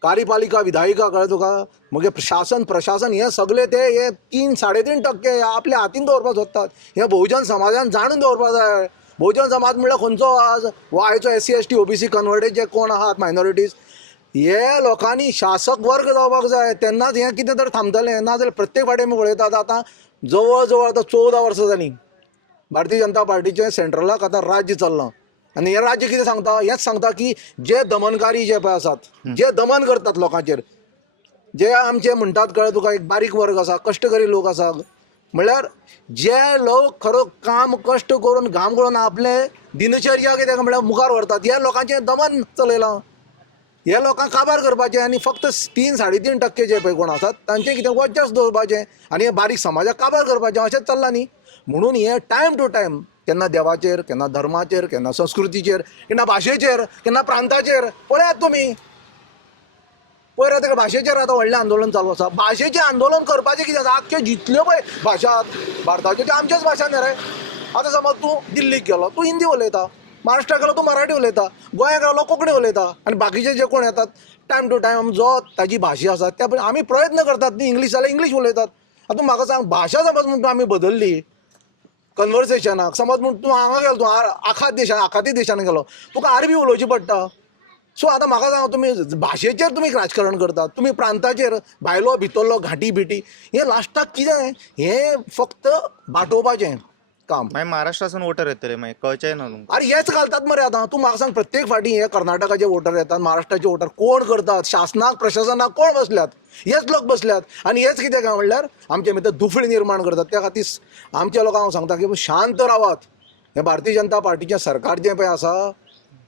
कार्यपालिका विधायिका कळ्ळें तुका मागीर शासन प्रशासन हे सगळे ते हे 3-3.5% आपल्या हातीन दवरपाक सोदतात. हे बहुजन समाजान जाणून दवरपाक जाय. बहुजन समाज म्हणल्यार खंयचो आज वा आयचो SC ST OBC कन्वर्टेड जे कोण आहात मायनॉरिटीज हे लोकांनी शासक वर्ग जावपाक जाय. तेन्नाच हें कितें तर थांबतलें. ना जाल्यार प्रत्येक फावटी आमी पळयतात आतां जवळ जवळ आतां 14 वर्सां जालीं भारतीय जनता पार्टीचें सेंट्रलाक आतां राज्य चल्लां आनी हें राज्य कितें सांगता हेंच सांगता की जे दमनकारी जे पळय आसात जे दमन करतात लोकांचेर जे आमचे म्हणटात कळ्ळें तुका एक बारीक वर्ग आसा कश्टकरी लोक आसा म्हळ्यार जे लोक खरो काम कश्ट करून घाम करून आपले दिनचर्या कितें म्हळ्यार मुखार व्हरतात ह्या लोकांचें दमन चलयलां हे लोकांक काबार करपाचें आनी फक्त 3-3.5% जे पळय कोण आसात तांचें कितें वर्चस्व दवरपाचें आनी हे बारीक समाजाक काबार करपाचें अशेंच चल्लां न्ही म्हणून हे टायम टू टायम केन्ना देवाचेर केन्ना धर्माचेर केन्ना संस्कृतीचेर केन्ना भाशेचेर केन्ना प्रांताचेर पळयात तुमी पयर आतां भाशेचेर आतां व्हडलें आंदोलन चालू आसा भाशेचें आंदोलन करपाचें कितें आसा आख्ख्यो जितल्यो पळय भाशा भारताच्यो त्यो आमच्योच भाशा न्ही रे आतां समज तूं दिल्लीक गेलो तूं हिंदी उलयता महाराष्ट्राक गेलो तूं मराठी उलयता गोंयाक गेलो कोंकणी उलयता आनी बाकीचे जे कोण येतात टायम टू टायम जो ताजी भाशा आसा त्या आमी प्रयत्न करतात न्ही इंग्लीश जाल्यार इंग्लीश उलयतात आतां म्हाका सांग भाशा समज म्हणून आमी बदलली कन्वर्सेशनाक समज म्हूण तूं हांगा गेलो तूं आखाती देशान गेलो तुका अरबी उलोवची पडटा सो आतां म्हाका सांग तुमी भाशेचेर तुमी राजकारण करतात तुमी प्रांताचेर भायलो भितरलो घाटी बिटी हें लास्टाक कितें हें फक्त बाटोवपाचें काम मागीर महाराष्ट्रासून वोटर येतले मागीर कळचें ना तुमकां अरे हेच घालतात मरे आतां तूं म्हाका सांग प्रत्येक फाटी हे कर्नाटकाचे वोटर येतात महाराष्ट्राचे वोटर कोण करतात शासनाक प्रशासनाक कोण बसल्यात हेच लोक बसल्यात आनी हेच कितें काय म्हणल्यार आमचे भितर दुफळी निर्माण करतात त्या खातीर आमच्या लोकांक हांव सांगता की शांत रावात हे भारतीय जनता पार्टीचें सरकार जें पळय आसा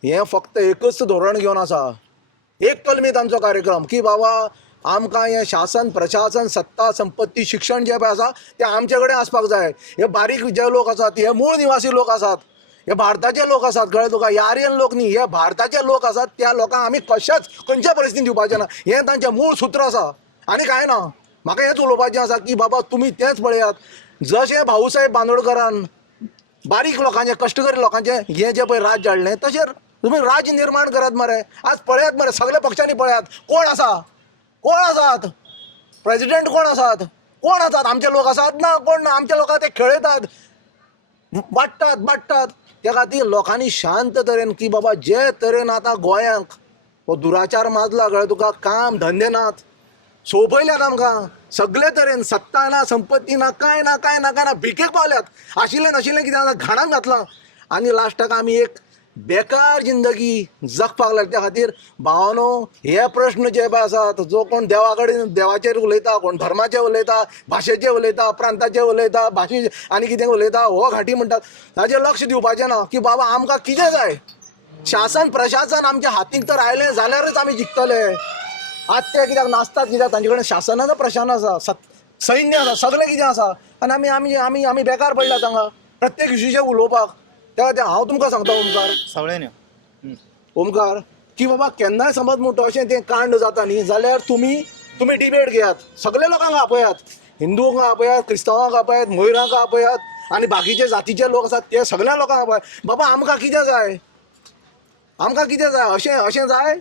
हें फक्त एकच धोरण घेवन आसा एक कलमी तांचो कार्यक्रम की बाबा आमकां हें शासन प्रशासन सत्ता संपत्ती शिक्षण जें पळय आसा तें आमचे कडेन आसपाक जाय हे बारीक जे लोक आसात हे मूळ निवासी लोक आसात हे भारताचे लोक आसात कळ्ळें तुका हे आर्यन लोक न्ही हे भारताचे लोक आसात त्या लोकांक आमी कशाच खंयच्या परिस्थितीन दिवपाचें ना हें तांचें मूळ सूत्र आसा आनी कांय ना म्हाका हेंच उलोवपाचें आसा की बाबा तुमी तेंच पळयात जशें भाऊसाहेब बांदोडकरान बारीक लोकांचें कश्टकरी लोकांचें हें जें पळय राज जाल्लें तशें तुमी राज निर्माण करात मरे आज पळयात मरे सगळ्या पक्षांनी पळयात कोण आसात प्रेसिडेंट कोण आसात आमचे लोक आसात ना कोण ना आमच्या लोकांक ते खेळयतात वाडटात त्या खातीर लोकांनी शांत तरेन की बाबा जे तरेन आतां गोंयांक हो दुराचार माजला कळ्ळें तुका काम धंदे नात सोंपयल्यात आमकां सगळे तरेन सत्ता ना संपत्ती ना कांय ना भिकेक पावल्यात आशिल्लें नाशिल्लें कितें आतां घाणाक घातलां आनी लास्टाक आमी एक बेकार जिंदगी जगपाक लागल्या त्या खातीर भावनो हे प्रश्न जे पळय आसात जो कोण देवा कडेन देवाचेर उलयता कोण धर्माचेर उलयता भाशेचेर उलयता प्रांताचेर उलयता भाशे आनी कितें उलयता हो घाटी म्हणटात ताचेर लक्ष दिवपाचें ना की बाबा आमकां कितें जाय शासन प्रशासन आमच्या हातीक तर आयलें जाल्यारच आमी जिखतले आज ते कित्याक नासतात कित्याक तांचे कडेन शासनाचो प्रशासन आसा सैन्य आसा सगळें कितें आसा आनी आमी आमी आमी आमी बेकार पडल्यात हांगा प्रत्येक विशयाचेर उलोवपाक त्या खातीर हांव तुमकां सांगता ओमकार की बाबा केन्नाय समज म्हणटा अशें तें कांड जाता न्ही जाल्यार तुमी डिबेट घेयात सगळे लोकांक आपयात हिंदूंक आपयात क्रिस्तांवांक आपयात मोयरांक आपयात आनी बाकीचे जातीचे लोक आसात ते सगळ्या लोकांक आपयात बाबा आमकां कितें जाय अशें जाय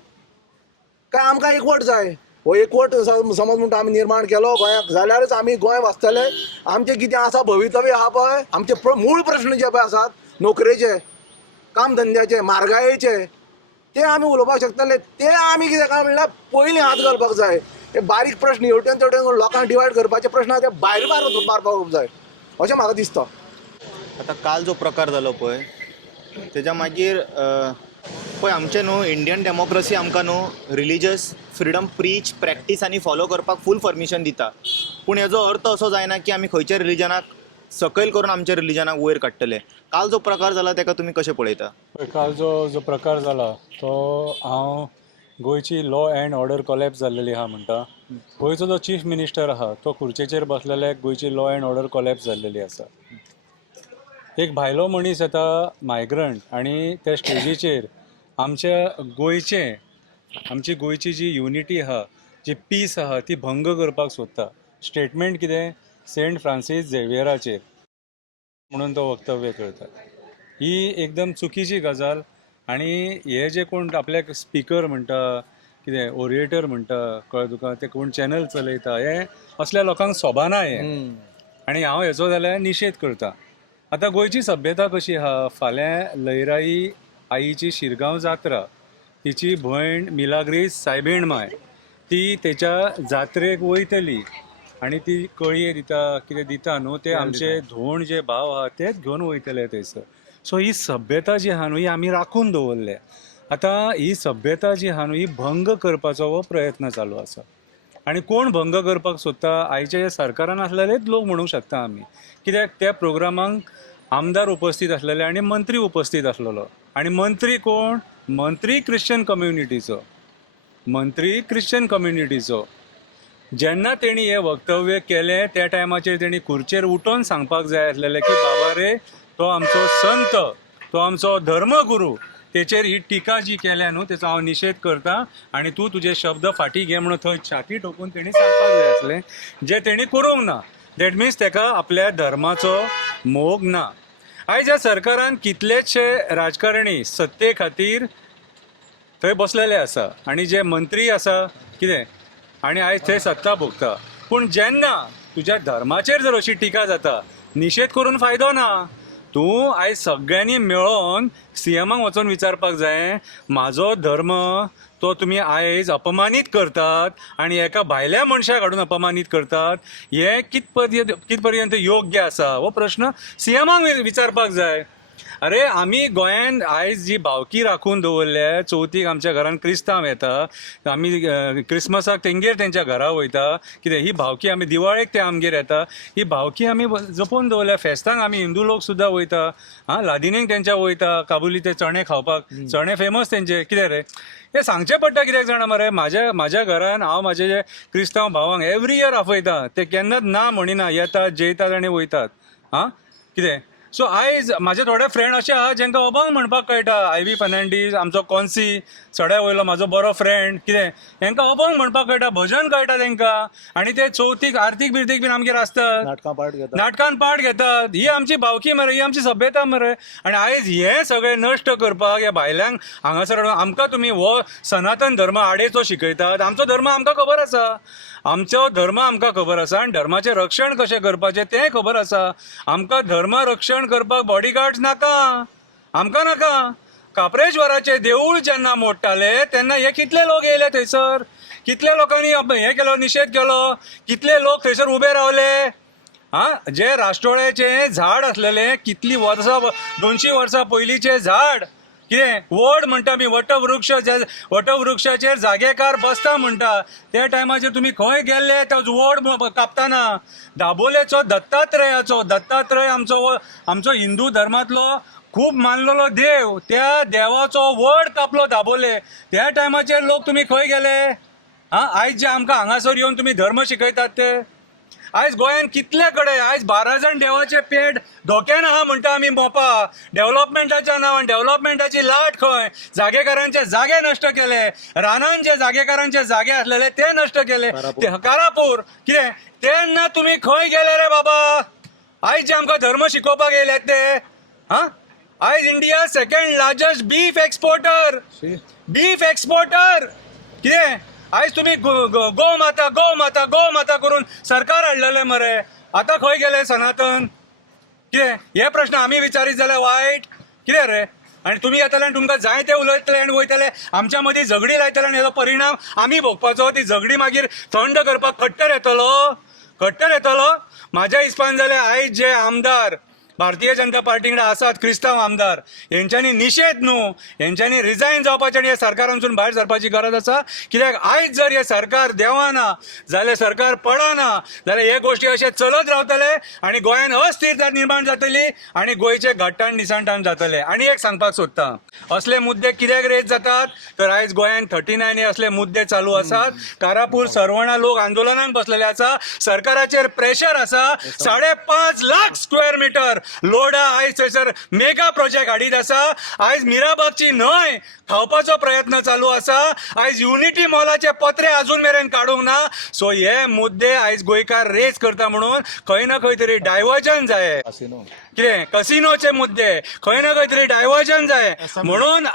काय आमकां एकवट जाय हो एकवट समज म्हणटा आमी निर्माण केलो गोंयाक जाल्यारच आमी गोंय वाचतले आमचें कितें आसा भवितव्य आहा पळय आमचे मूळ प्रश्न जे पळय आसात नोकरेचे काम धंद्याचे म्हारगायेचे ते आमी उलोवपाक शकतले ते आमी कितें काय म्हणल्यार पयलीं हात घालपाक जाय हे बारीक प्रश्न हेवटेन तेवटेन लोकांक डिवायड करपाचे प्रश्न ते भायर मारपाक जाय अशें म्हाका दिसता आतां काल जो प्रकार जालो पळय तेच्या मागीर पळय आमचें न्हू इंडियन डेमोक्रेसी आमकां न्हू रिलिजियस फ्रिडम प्रीच प्रॅक्टीस आनी फॉलो करपाक फूल परमिशन दिता पूण हेजो अर्थ असो जायना की आमी खंयच्या रिलिजनाक सकयल करून आमच्या रिलिजनाक वयर काडटले काल जो प्रकार जाला तेका तुमी कशें पळयता काल जो प्रकार जाला तो हांव गोंयची लॉ अँड ऑर्डर कॉलॅप्स जाल्लेली आहा म्हणटा गोंयचो जो चीफ मिनिस्टर आहा तो खुर्चेचेर बसलेले गोंयची लॉ अँड ऑर्डर कॉलॅप्स जाल्लेली आसा एक भायलो मनीस येता मायग्रंट आनी त्या स्टेजीचेर आमची गोंयची जी युनिटी आहा जी पीस आहा ती भंग करपाक सोदता स्टेटमेंट कितें सेंट फ्रांसीस झेवियराचेर म्हणून तो वक्तव्य करता ही एकदम चुकीची गजाल आनी हे जे कोण आपल्याक स्पिकर म्हणटा कितें ओरिएटर म्हणटा कळ्ळें तुका ते कोण चॅनल चलयता हे असल्या लोकांक सोबाना हे आनी हांव हेचो जाल्यार निशेध करता आतां गोंयची सभ्यता कशी आहा फाल्यां लयराई आईची शिरगांव जात्रा तिची भयण मिलाग्रीस सायबीण माय ती तेच्या जात्रेक वयतली आनी ती कळये दिता कितें दिता न्हू ते आमचे धोंड जे भाव आहा तेच घेवन वयतले थंयसर. सो ही सभ्यता जी आहा न्हू ही आमी राखून दवरल्या. आतां ही सभ्यता जी आहा न्हू ही भंग करपाचो हो प्रयत्न चालू आसा. आनी कोण भंग करपाक सोदता आयच्या सरकारान आसलेलेच लोक म्हणूंक शकता आमी. कित्याक त्या प्रोग्रामांक आमदार उपस्थित आसलेले आनी मंत्री उपस्थित आसलेलो. आनी मंत्री कोण? मंत्री क्रिश्चन कम्युनिटीचो. जेन्ना तेणी हे वक्तव्य केलें त्या टायमाचेर तेणी खुर्चेर उठोवन सांगपाक जाय आसलेलें की बाबा रे तो आमचो संत, तो आमचो धर्मगुरू, तेचेर ही टिका जी केल्या न्हू तेचो हांव निशेध करता आनी तूं तुजे शब्द फाटीं घे म्हणून थंय छाती ठोकून तेणी सांगपाक जाय आसलें, जें तेणी करूंक ना. दॅट मिन्स तेका आपल्या धर्माचो मोग ना. आयज ह्या सरकारान कितलेशे राजकारणी सत्ते खातीर थंय बसलेले आसा आनी जे मंत्री आसा कितें आनी आयज थंय सत्ता भोगता. पूण जेन्ना तुज्या धर्माचेर जर अशी टिका जाता निशेध करून फायदो ना. तूं आयज सगळ्यांनी मेळोन सीएमाक वचोन विचारपाक जाय म्हाजो धर्म तो तुमी आयज अपमानीत करतात आनी एका भायल्या मनशाक हाडून अपमानीत करतात, हे कित पर्यंत योग्य आसा हो प्रश्न सीएमाक विचारपाक जाय. अरे आमी गोंयान आयज जी भावकी राखून दवरल्या, चवथीक आमच्या घरान क्रिस्तांव येता, आमी क्रिस्मसाक तेंगेर तेंच्या घरा वयता, कितें ही भावकी आमी दिवाळेक ते आमगेर येता, ही भावकी आमी जपून दवरल्या. फेस्तांक आमी हिंदू लोक सुद्दां वयता, लादिनेक तेंच्या वयता, काबुली ते चणे खावपाक, चणे फेमस तेंचे. कितें रे हे सांगचें पडटा कित्याक जाणा मरे. म्हाज्या घरान हांव म्हाजे जे क्रिस्तांव भावांक एवरी इयर आपयता, ते केन्नाच ना म्हणिना, येतात जेयतात आनी वयतात. कितें सो आयज म्हाजे थोडे फ्रेंड अशे आहा जेंकां अभंग म्हणपाक कळटा. आय.व्ही. फर्नांडीस, आमचो कॉन्सी सड्या वयलो म्हाजो बरो फ्रेंड, कितें हेंकां अभंग म्हणपाक कळटा, भजन कळटा तेंकां. आनी ते चवथीक आरतीक बिरतीक बीन आमगेर आसतात, नाटकान पार्ट घेतात. ही आमची भावकी मरे, ही आमची सभ्यता मरे. आनी आयज हे सगळे नश्ट करपाक ह्या भायल्यांक हांगासर आमकां तुमी हो सनातन धर्म आडेचो शिकयतात. आमचो धर्म आमकां खबर आसा, आमचो धर्म आमकां खबर आसा आनी धर्माचें रक्षण कशें करपाचें तें खबर आसा. आमकां धर्म रक्षण करपाक बॉडीगार्ड्स नाका, आमकां नाका. काप्रेश्वराचें देवूळ जेन्ना मोडटाले तेन्ना हे कितले लोक येयले थंयसर, कितले लोकांनी हे केलो, निशेध केलो, कितले लोक थंयसर उबे रावले. जे राष्ट्रोळ्याचें झाड आसलेलें कितलीं वर्सां 200 वर्सां पयलींचें झाड, कितें वड म्हणटा आमी, वटवृक्षाचेर जागेकार बसता म्हणटा, त्या टायमाचेर तुमी खंय गेल्ले तो वड कापताना. दाबोलेचो दत्तात्रय आमचो हिंदू धर्मांतलो खूब मानलेलो देव, त्या देवाचो वड कापलो दाबोले. त्या टायमाचेर लोक तुमी खंय गेले. आयज जे आमकां हांगासर येवन तुमी धर्म शिकयतात ते. आयज गोंयान कितले कडेन आयज 12 जाण देवाचे पेट धोक्यान आहा म्हणटा आमी मोपा. डेव्हलपमेंटाच्या नांवान डेव्हलपमेंटाची लाट खंय, जागेकारांचे जागे नश्ट केले, रानान जे जागेकारांचे जागे आसलेले ते नश्ट केले, ते कारापूर. कितें तेन्ना तुमी खंय गेले रे बाबा. आयज जे आमकां धर्म शिकोवपाक येयले ते. आयज India second largest beef exporter. कितें आयज तुमी गोमाता करून सरकार हाडलेले मरे. आतां खंय गेले सनातन. कितें हे प्रश्न आमी विचारीत जाल्यार वायट कितें रे. आनी तुमी येतले आनी तुमकां जाय ते उलयतले आनी वयतले, आमच्या मदीं झगडी लायतले आनी हेजो परिणाम आमी भोगपाचो. ती झगडी मागीर थंड करपाक खट्टर येतलो. म्हाज्या हिसपान जाल्यार आयज जे आमदार भारतीय जनता पार्टी कडेन आसात, क्रिस्तांव आमदार, हेंच्यांनी निशेध न्हू, हेंच्यांनी रिजायन जावपाचें आनी हे सरकारांसून भायर सरपाची गरज आसा. कित्याक आयज जर हे सरकार देवाना जाल्यार सरकार पडना जाल्यार हे गोश्टी अशे चलत रावतले आनी गोंयान अस्थिरता निर्माण जातली आनी गोंयचे घट्टाण निसांटान जातले. आनी एक सांगपाक सोदता, असले मुद्दे कित्याक रेज जातात तर आयज गोंयान 39 हे असले मुद्दे चालू आसात. कारापूर सरवणा लोक आंदोलनाक बसलेले आसा, सरकाराचेर प्रेशर आसा. 5.5 लाख स्क्वेअर मिटर लोडा आयज थंयसर मेगा प्रोजेक्ट हाडीत आसा. आयज मिराबागची न्हंय खावपाचो प्रयत्न चालू आसा. आयज युनिटी मॉलाचे पत्रे अजून मेरेन काडूंक ना. सो हे मुद्दे आयज गोंयकार रेज करता म्हणून खंय ना खंय तरी डायवर्जन जाय. कितें कसिनोचे मुद्दे खंय ना खंय तरी डायवर्जन जाय म्हणून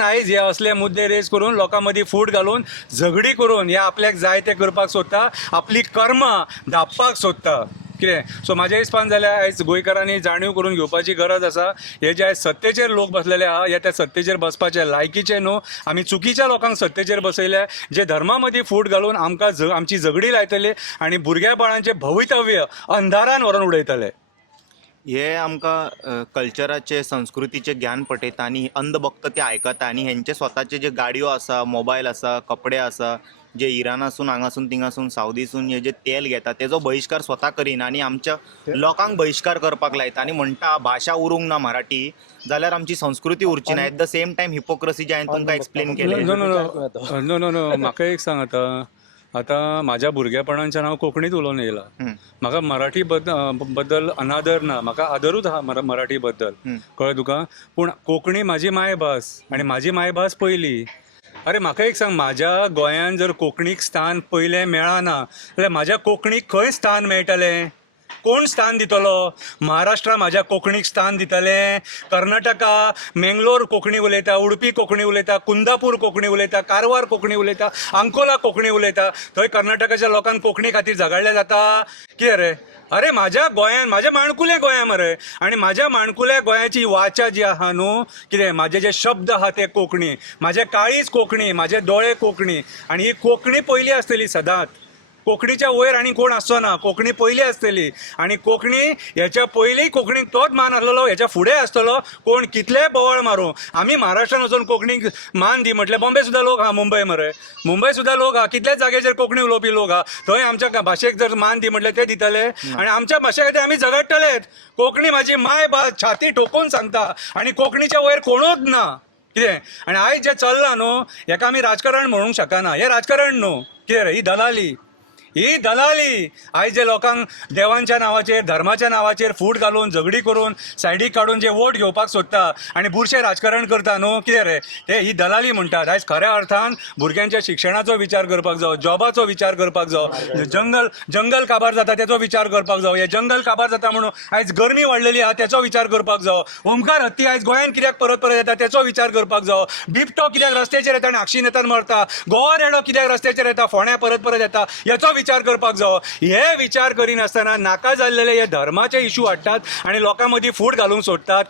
आयज हे असले मुद्दे रेज करून लोकां मदीं फूट घालून झगडी करून हे आपल्याक जाय ते करपाक सोदता, आपली कर्मां धांपपाक सोदता. कितें सो म्हाज्या हिसपान जाल्यार आयज गोंयकारांनी जाणीव करून घेवपाची गरज आसा. हे जे आयज सत्तेचेर लोक बसलेले आहा हे त्या सत्तेचेर बसपाचे लायकीचे न्हू. आमी चुकीच्या लोकांक सत्तेचेर बसयल्या जे धर्मा मदीं फूट घालून आमकां आमची झगडी लायतले आनी भुरग्या बाळांचें भवितव्य अंधारान व्हरून उडयतले. हे आमकां कल्चराचे संस्कृतीचे ज्ञान पटयता आनी अंधभक्त ते आयकता आनी हेंचे स्वताचे जे गाडयो आसा, मोबायल आसा, कपडे आसा, जे इरानासून हांगासून थिंगासून सावदीसून हे जे तेल घेता तेजो बहिष्कार स्वता करीना आनी आमच्या लोकांक बहिष्कार करपाक लायता आनी म्हणटा भाशा उरूंक ना मराठी जाल्यार आमची संस्कृती उरची ना. At the same time hypocrisy जे हांवें तुमकां एक्सप्लेन केलें. नो म्हाका एक सांग आतां म्हाज्या भुरगेपणांच्यान हांव कोंकणीत उलोवन येयला. म्हाका मराठी बद्दल अनादर ना, म्हाका आदरूच आहा मराठी बद्दल, कळ्ळें तुका. पूण कोंकणी म्हाजी मायभास आनी म्हाजी मायभास पयली. अरे म्हाका एक सांग, म्हाज्या गोंयान जर कोंकणीक स्थान पयलें मेळना जाल्यार म्हाज्या कोंकणीक खंय स्थान मेळटलें? कोण स्थान दितलो? महाराष्ट्रा म्हाज्या कोंकणीक स्थान दितलें? कर्नाटका मेंगलोर कोंकणी उलयता, उडपी कोंकणी उलयता, कुंदापूर कोंकणी उलयता, कारवार कोंकणी उलयता, अंकोला कोंकणी उलयता, थंय कर्नाटकाच्या लोकांक कोंकणी खातीर झगडलें जाता? कितें रे? अरे म्हाज्या गोंयान म्हाजें माणकुलें गोंया मरे, आनी म्हाज्या माणकुल्या गोंयाची वाचा जी आहा न्हू, कितें म्हाजे जे शब्द आहा ते कोंकणी, म्हाजें काळीज कोंकणी, म्हाजे दोळे कोंकणी, आनी ही कोंकणी पयली आसतली सदांच. कोंकणीच्या वयर आनी कोण आसचो ना, कोंकणी पयली आसतली. आनी कोंकणी हेच्या पयलीं कोंकणीक तोच मान आसलेलो, हेच्या फुडें आसतलो. कोण कितलेय बोवाळ मारूं, आमी महाराष्ट्रान वचून कोंकणीक मान दी म्हटल्यार बॉम्बे सुद्दां लोक आहा, मुंबय मरे, मुंबय सुद्दां लोक आहा, कितलेच जाग्याचेर कोंकणी उलोवपी लोक आहा. थंय आमच्या भाशेक जर मान दी म्हटल्यार ते दितले. आनी आमच्या भाशे खातीर आमी झगडटलेच. कोंकणी म्हाजी माय भास छाती ठोकून सांगता, आनी कोंकणीच्या वयर कोणूच ना. कितें आनी आयज जें चल्लां न्हू, हेका आमी राजकारण म्हणूंक शकना. हें राजकारण न्हू, कितें रे, ही दलाली आयज जे लोकांक देवांच्या नांवाचेर, धर्माच्या नांवाचेर फूट घालून झगडी करून सायडीक काडून जे वोट घेवपाक सोदता आनी बुरशें राजकारण करता न्हू, कितें रे, ते ही दलाली म्हणटात. आयज खऱ्या अर्थान भुरग्यांच्या शिक्षणाचो विचार करपाक जावो, जॉबाचो विचार करपाक जावो, जंगल काबार जाता तेचो विचार करपाक जावो, हे जंगल काबार जाता म्हणून आयज गरमी वाडलेली आहा तेचो विचार करपाक जावो, ओमकार हत्ती आयज गोंयान कित्याक परत येता तेचो विचार करपाक जावो, बिबटो कित्याक रस्त्याचेर येता आनी आक्षीन येतान मरता, गोवा रेडो कित्याक रस्त्याचेर येता, फोंड्या परत येता, हेचो विचार करपाक जावो. हे विचार करिनासतना नाका जाल्लेले हे धर्माचे इशू हाडटात आनी लोकां मदीं फूट घालूंक सोदतात.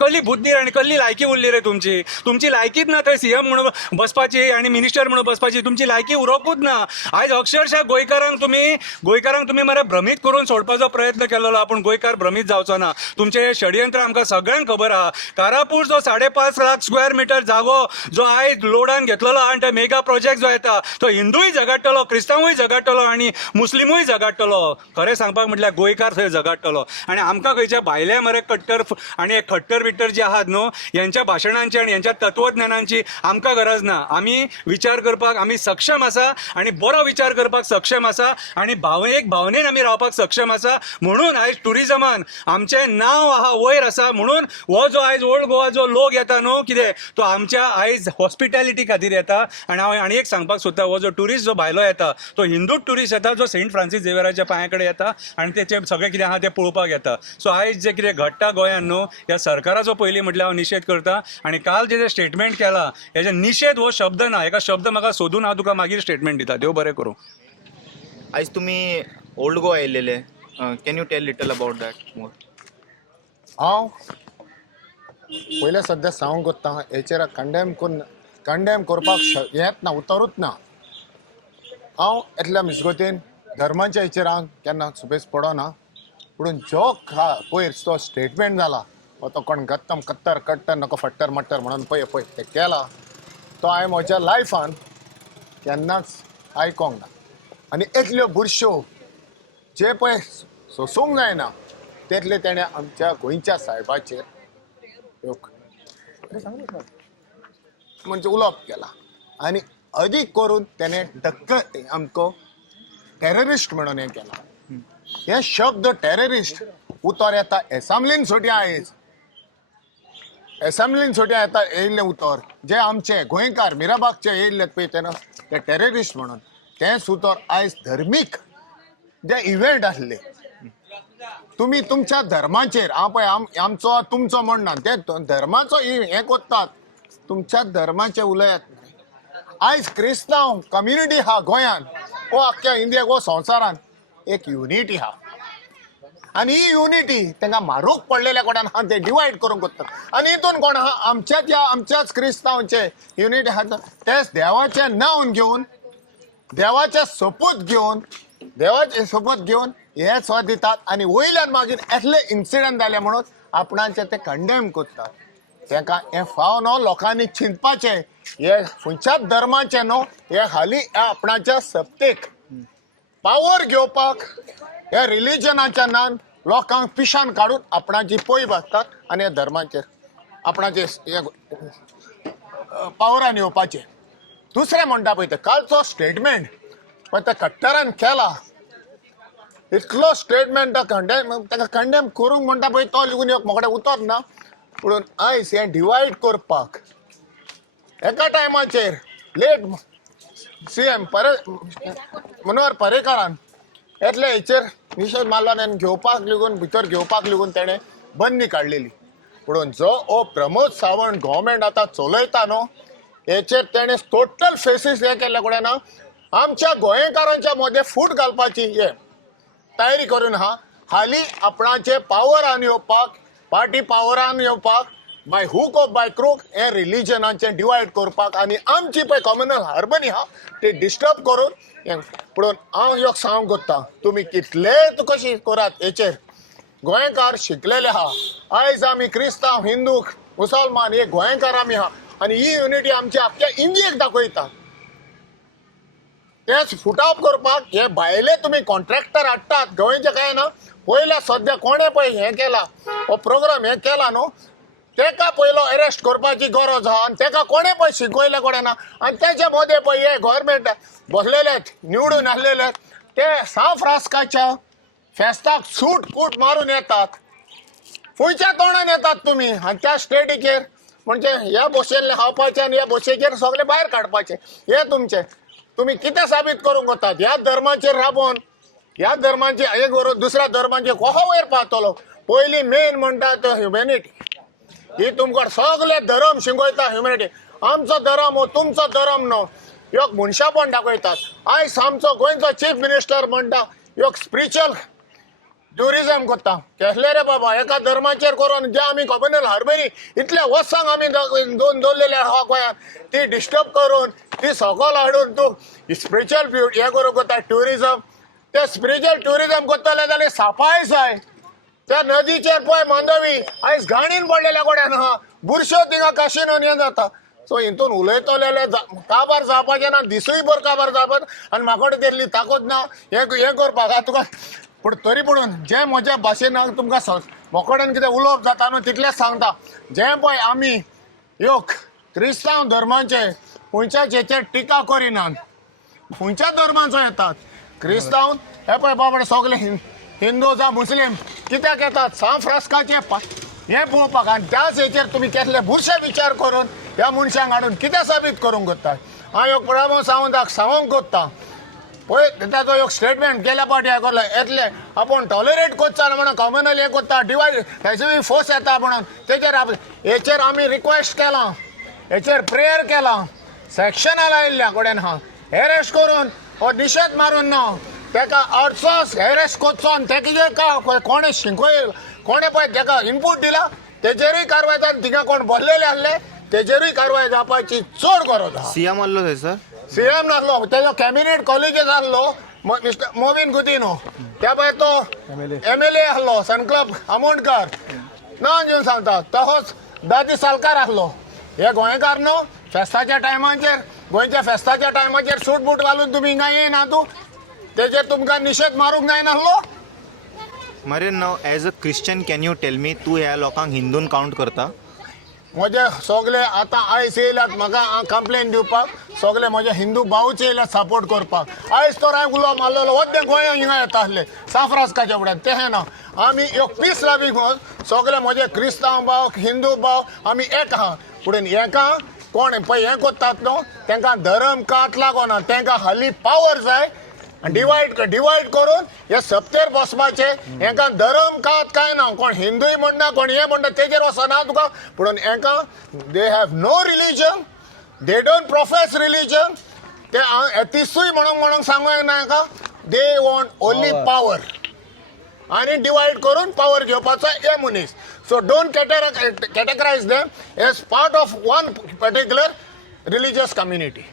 कसली बुद्धी आनी कसली लायकी उरली रे तुमची लायकीच ना थंय सीएम म्हणून बसपाची आनी मिनिस्टर म्हणून बसपाची, तुमची लायकी उरोवपूच ना. आयज अक्षरशः गोंयकारांक तुमी मरे भ्रमीत करून सोडपाचो प्रयत्न केलेलो, आपूण गोंयकार भ्रमीत जावचो ना. तुमचे हे षडयंत्र आमकां सगळ्यांक खबर आहा. कारापूर जो 5.5 लाख स्क्वेअर मिटर जागो जो आयज लोडान घेतलेलो आनी तो मेगा प्रोजेक्ट जो येता तो हिंदूय झगडटलो, क्रिस्तांवूय झगडटलो आनी मुस्लिमूय झगडटलो. खरें सांगपाक म्हटल्यार गोंयकार थंय झगडटलो. आनी आमकां खंयच्या भायले मरे कट्टर आनी हे खट्टर बिट्टर जे आहात न्हू, यांच्या भाशणांची आनी यांच्या तत्वज्ञानांची आमकां गरज ना. आमी विचार करपाक आमी सक्षम आसा आनी बरो विचार करपाक सक्षम आसा आनी भावनेन आमी रावपाक सक्षम आसा. म्हणून आयज टुरिजमान आमचें नांव आहा, वयर आसा. म्हणून हो जो आयज ओल्ड गोवा जो लोक येता न्हू, कितें तो आमच्या आयज हॉस्पिटॅलिटी खातीर येता. आनी हांव आनी एक सांगपाक सोदता, हो जो ट्युरिस्ट जो भायलो येता तो हिंदूच ट्युरिस्ट येता जो सेंट फ्रांसीस झेवियराच्या पांया कडेन येता आनी तेचें सगळें कितें आहा तें पळोवपाक येता. सो आयज जे कितें घडटा गोंयान न्हू, ह्या सरकाराचो पयलीं म्हटल्यार हांव निशेध करता. आनी काल जे स्टेटमेंट केला हेजे निशेध हो शब्द ना, हेका शब्द म्हाका सोदून हांव तुका मागीर स्टेटमेंट दिता. देव बरें करूं. आयज तुमी ओल्ड गोवा येयलेले, can you tell little about that more? हांव पयलें सद्या सांगूंक कोत्ता हेचेर कंडेम करपाक येत ना, उतरूच ना. हांव येतल्या मिसगोतीन धर्माच्या हेचेर हांव केन्ना सुबेज पडना. पूण जो पयर तो स्टेटमेंट जाला तो कोण गत्तम कट्टर नको फट्टर मट्टर म्हणून पळय ते केला तो हांवें म्हज्या लायफान केन्नाच आयकोंक ना. आनी इतल्यो बुरश्यो जे पळय सोसूंक जायना तेतले तेणें आमच्या गोंयच्या साहेबाचेर म्हणजे उलोवप केला. आनी अदीक करून तेणें आमकां टेररिस्ट म्हणून हें केलां. हे शब्द टेररिस्ट उतर येता एसांब्लीन सोट्या आयज एसांब्लीन सोट्या येता येयल्लें उतर जे आमचे गोंयकार मिराबागचे येयल्ले पळय तेन्ना ते टेररिस्ट म्हणून तेंच उतर आयज धर्मीक जे इव्हेंट आसले तुमी तुमच्या धर्माचेर हांव पळय आमचो तुमचो म्हणना ते धर्माचो हें कोत्तात तुमच्या धर्माचे उलयत. आयज क्रिस्तांव कम्युनिटी आहा गोंयान वो आख्ख्या इंडियाक वो संवसारान एक युनिटी आहा. आणि ही युनिटी तांकां मारूंक पडलेल्या कोणान हा ते डिवायड करूंक वतात आनी हितून कोण आहा आमच्याच क्रिस्तांवांचे युनिटी आहा तेच देवाचें नांव घेवन देवाचे सोपूत घेवन हे स्व दितात आनी वयल्यान मागीर एकले इन्सिडंट जाले म्हणून आपणाचे ते कंडेम करतात तांकां हें फाव न्हू लोकांनी चिंतपाचें हे खंयच्याच धर्माचें न्हू हे हालीं आपणाच्या सप्तेक पावर घेवपाक हे रिलिजनाच्या नांवान लोकांक पिशान काडून आपणाची पय बाजतात आनी हे धर्माचेर आपणाचे पावरान येवपाचें दुसरें म्हणटा पळय ते कालचो स्टेटमेंट पण त्या कट्टरान केला इतलो स्टेटमेंट ताका कंडेम करूंक म्हणटा पळय तो लिगून एक मोकडें उतर ना पूण आयज हें डिवायड करपाक एका टायमाचेर लेट CM मनोहर पर्रेकारान येतले हेचेर निशेध मारलो आनी घेवपाक लेगून भितर घेवपाक लेगून तेणें बंदी काडलेली पूण जो हो प्रमोद सावंत गव्हर्मेंट आतां चलयता न्हू हेचेर तेणें टोटल फेसीस हे केल्ले कडेन आमच्या गोंयकारांच्या मदें फूट घालपाची हे तयारी करून हालीं आपणाचे पावरान येवपाक पार्टी पावरान येवपाक by hook of by crook हे रिलिजनाचें डिवायड करपाक आनी आमची पळय कम्युनल हार्मनी ती डिस्टर्ब करून पूण हांव ह्यो सांग कोत्ता तुमी कितलेच कशी करात हेचेर गोंयकार शिकलेले आयज आमी क्रिस्तांव हिंदू मुसलमान हे गोंयकार आमी आनी ही युनिटी आमची आख्या इंडियेक दाखयता तेच फुटाव करपाक हे भायले तुमी कॉन्ट्रॅक्टर हाडटात गोंयचे काय ना पयल्या सद्या कोणें पळय हें केला हो प्रोग्राम हे केला न्हू तेका पयलो अरेस्ट करपाची गरज आहा आनी तेका कोणें पळय शिकयले कोणें ना आनी तेच्या मदें पळय हे गोव्हर्मेंट बसलेले निवडून आसलेले ते साफ रासकाच्या फेस्ताक सूट कूट मारून येतात खंयच्या तोंडान येतात तुमी आनी त्या स्टेटीचेर म्हणजे ह्या बशेन खावपाचें आनी ह्या बशेचेर सगळे भायर काडपाचें हे तुमचें तुमी कितें साबीत करूंक वतात ह्या धर्माचेर राबोवन ह्या धर्माचे एक बरोबर दुसऱ्या धर्माचे कसो वयर पावतलो पयलीं मेन म्हणटा तो ह्युमॅनिटी ही तुमकां सगळे धर्म शिकयता ह्युमॅनिटी आमचो धर्म हो तुमचो धर्म न्हू ह्यो मनशापण दाखयतात आयज आमचो गोंयचो चीफ मिनिस्टर म्हणटा ह्यो स्पिरिच्युअल टुरिजम करता केसले रे बाबा एका धर्माचेर करून जे आमी कम्युनल हार्मनी इतल्या वर्सांक आमी दवरलेले आहा गोंयांत ती डिस्टर्ब करून ती सकयल हाडून तूं स्पिरिच्युअल हे करूंक कोता ट्युरिजम ते स्पिरिच्युअल ट्युरिजम करतले जाल्यार साफाय जाय त्या नदीचेर पळय मांडवी आयज घाणीन पडलेल्या कोड्यान बुरश्यो थिंगा काशिनोन हे जाता सो हितून उलयतले काबार जावपाचें ना दिसूय भर काबार जावपाक आनी म्हाका तितली ताकद ना हे करपाक तुका पूण तरी पूण जे म्हज्या भाशेन तुमकां मोकळ्यान कितें उलोवप जाता न्हू तितलेंच सांगता जे पळय आमी ह्यो क्रिस्तांव धर्माचे खंयच्याच हेचेर टिका करिनात खंयच्या धर्माचो येतात क्रिस्तांव हे पळय बाबा सगळे हिंदू जावं मुस्लीम कित्याक येतात साफ रासकाचे हे पळोवपाक आनी त्याच हेचेर तुमी केसले बुरशे विचार करून ह्या मनशांक हाडून कितें साबीत करूंक कोत्ता हांव ह्यो प्रमोद सावंताक सांगूंक कोत्ता पळय ताचो एक स्टेटमेंट केल्या पाटी हे करलो येतले आपूण टॉलरेट कोत्ता म्हणून कम्युनल हे कोत्ता डिवायड हेचो फोर्स येता म्हणून तेचेर हेचेर आमी रिक्वेस्ट केलां हेचेर प्रेयर केलां सेक्शनां लायिल्ल्या कडेन एरेस्ट करून हो निशेध मारून ना ताका अर्सोस एरेस्ट कोचो आनी तेका कोणें शिकयल कोणें पळय ताका इनपूट दिला तेजेरूय कारवाय जाता थिंगा कोण बसलेले आसले तेजेरूय कारवाय जावपाची चड गरज आहा सीएम आसलो थंयसर सीएम नासलो तेजो कॅबिनेट कॉलेजीस आसलो मिस्टर मोविन गुदिनो त्या भायर तो MLA आसलो संकल्प आमोणकर नांव घेवन सांगता तसोच दादी सालकार आसलो हे गोंयकार न्हू फेस्ताच्या टायमाचेर गोंयच्या फेस्ताच्या टायमाचेर सूट बूट घालून तुमी हिंगा येयना तूं तेजेर तुमकां निशेध मारूंक जायनासलो मरे नाव as a Christian can you tell me तूं ह्या लोकांक हिंदून काउंट करता म्हजे सगळे आतां आयज येयल्यात म्हाका कंप्लेन दिवपाक सगळे म्हजे हिंदू भाऊच येयल्यात सपोर्ट करपाक आयज तर हांवें उलो मारलेलो वद्दे गोंया हिंगा येता आसले साफ रासकाच्या फुड्यान तें ना आमी एक पीस लावी घेवन सगळे म्हजे क्रिस्तांव भाव हिंदू भाव आमी एक आहा पुढे एका कोण पळय हें कोत्तात न्हू तांकां धर्म कात लागोना तांकां हालीं पावर जाय डिवायड करून हे सप्तेर बसपाचे हेंकां धर्म कात काय ना कोण हिंदूय म्हणना कोण हे म्हणटा तेजेर वचना तुका पूण हेंकां they have no religion they don't profess religion ते एथिस्टूय म्हणूंक सांगूंक ना हेंकां दे वॉन्ट ओन्ली पावर आणि डिवायड करून पावर घेवपाचो हे मनीस. So don't categorize them as part of one particular religious community.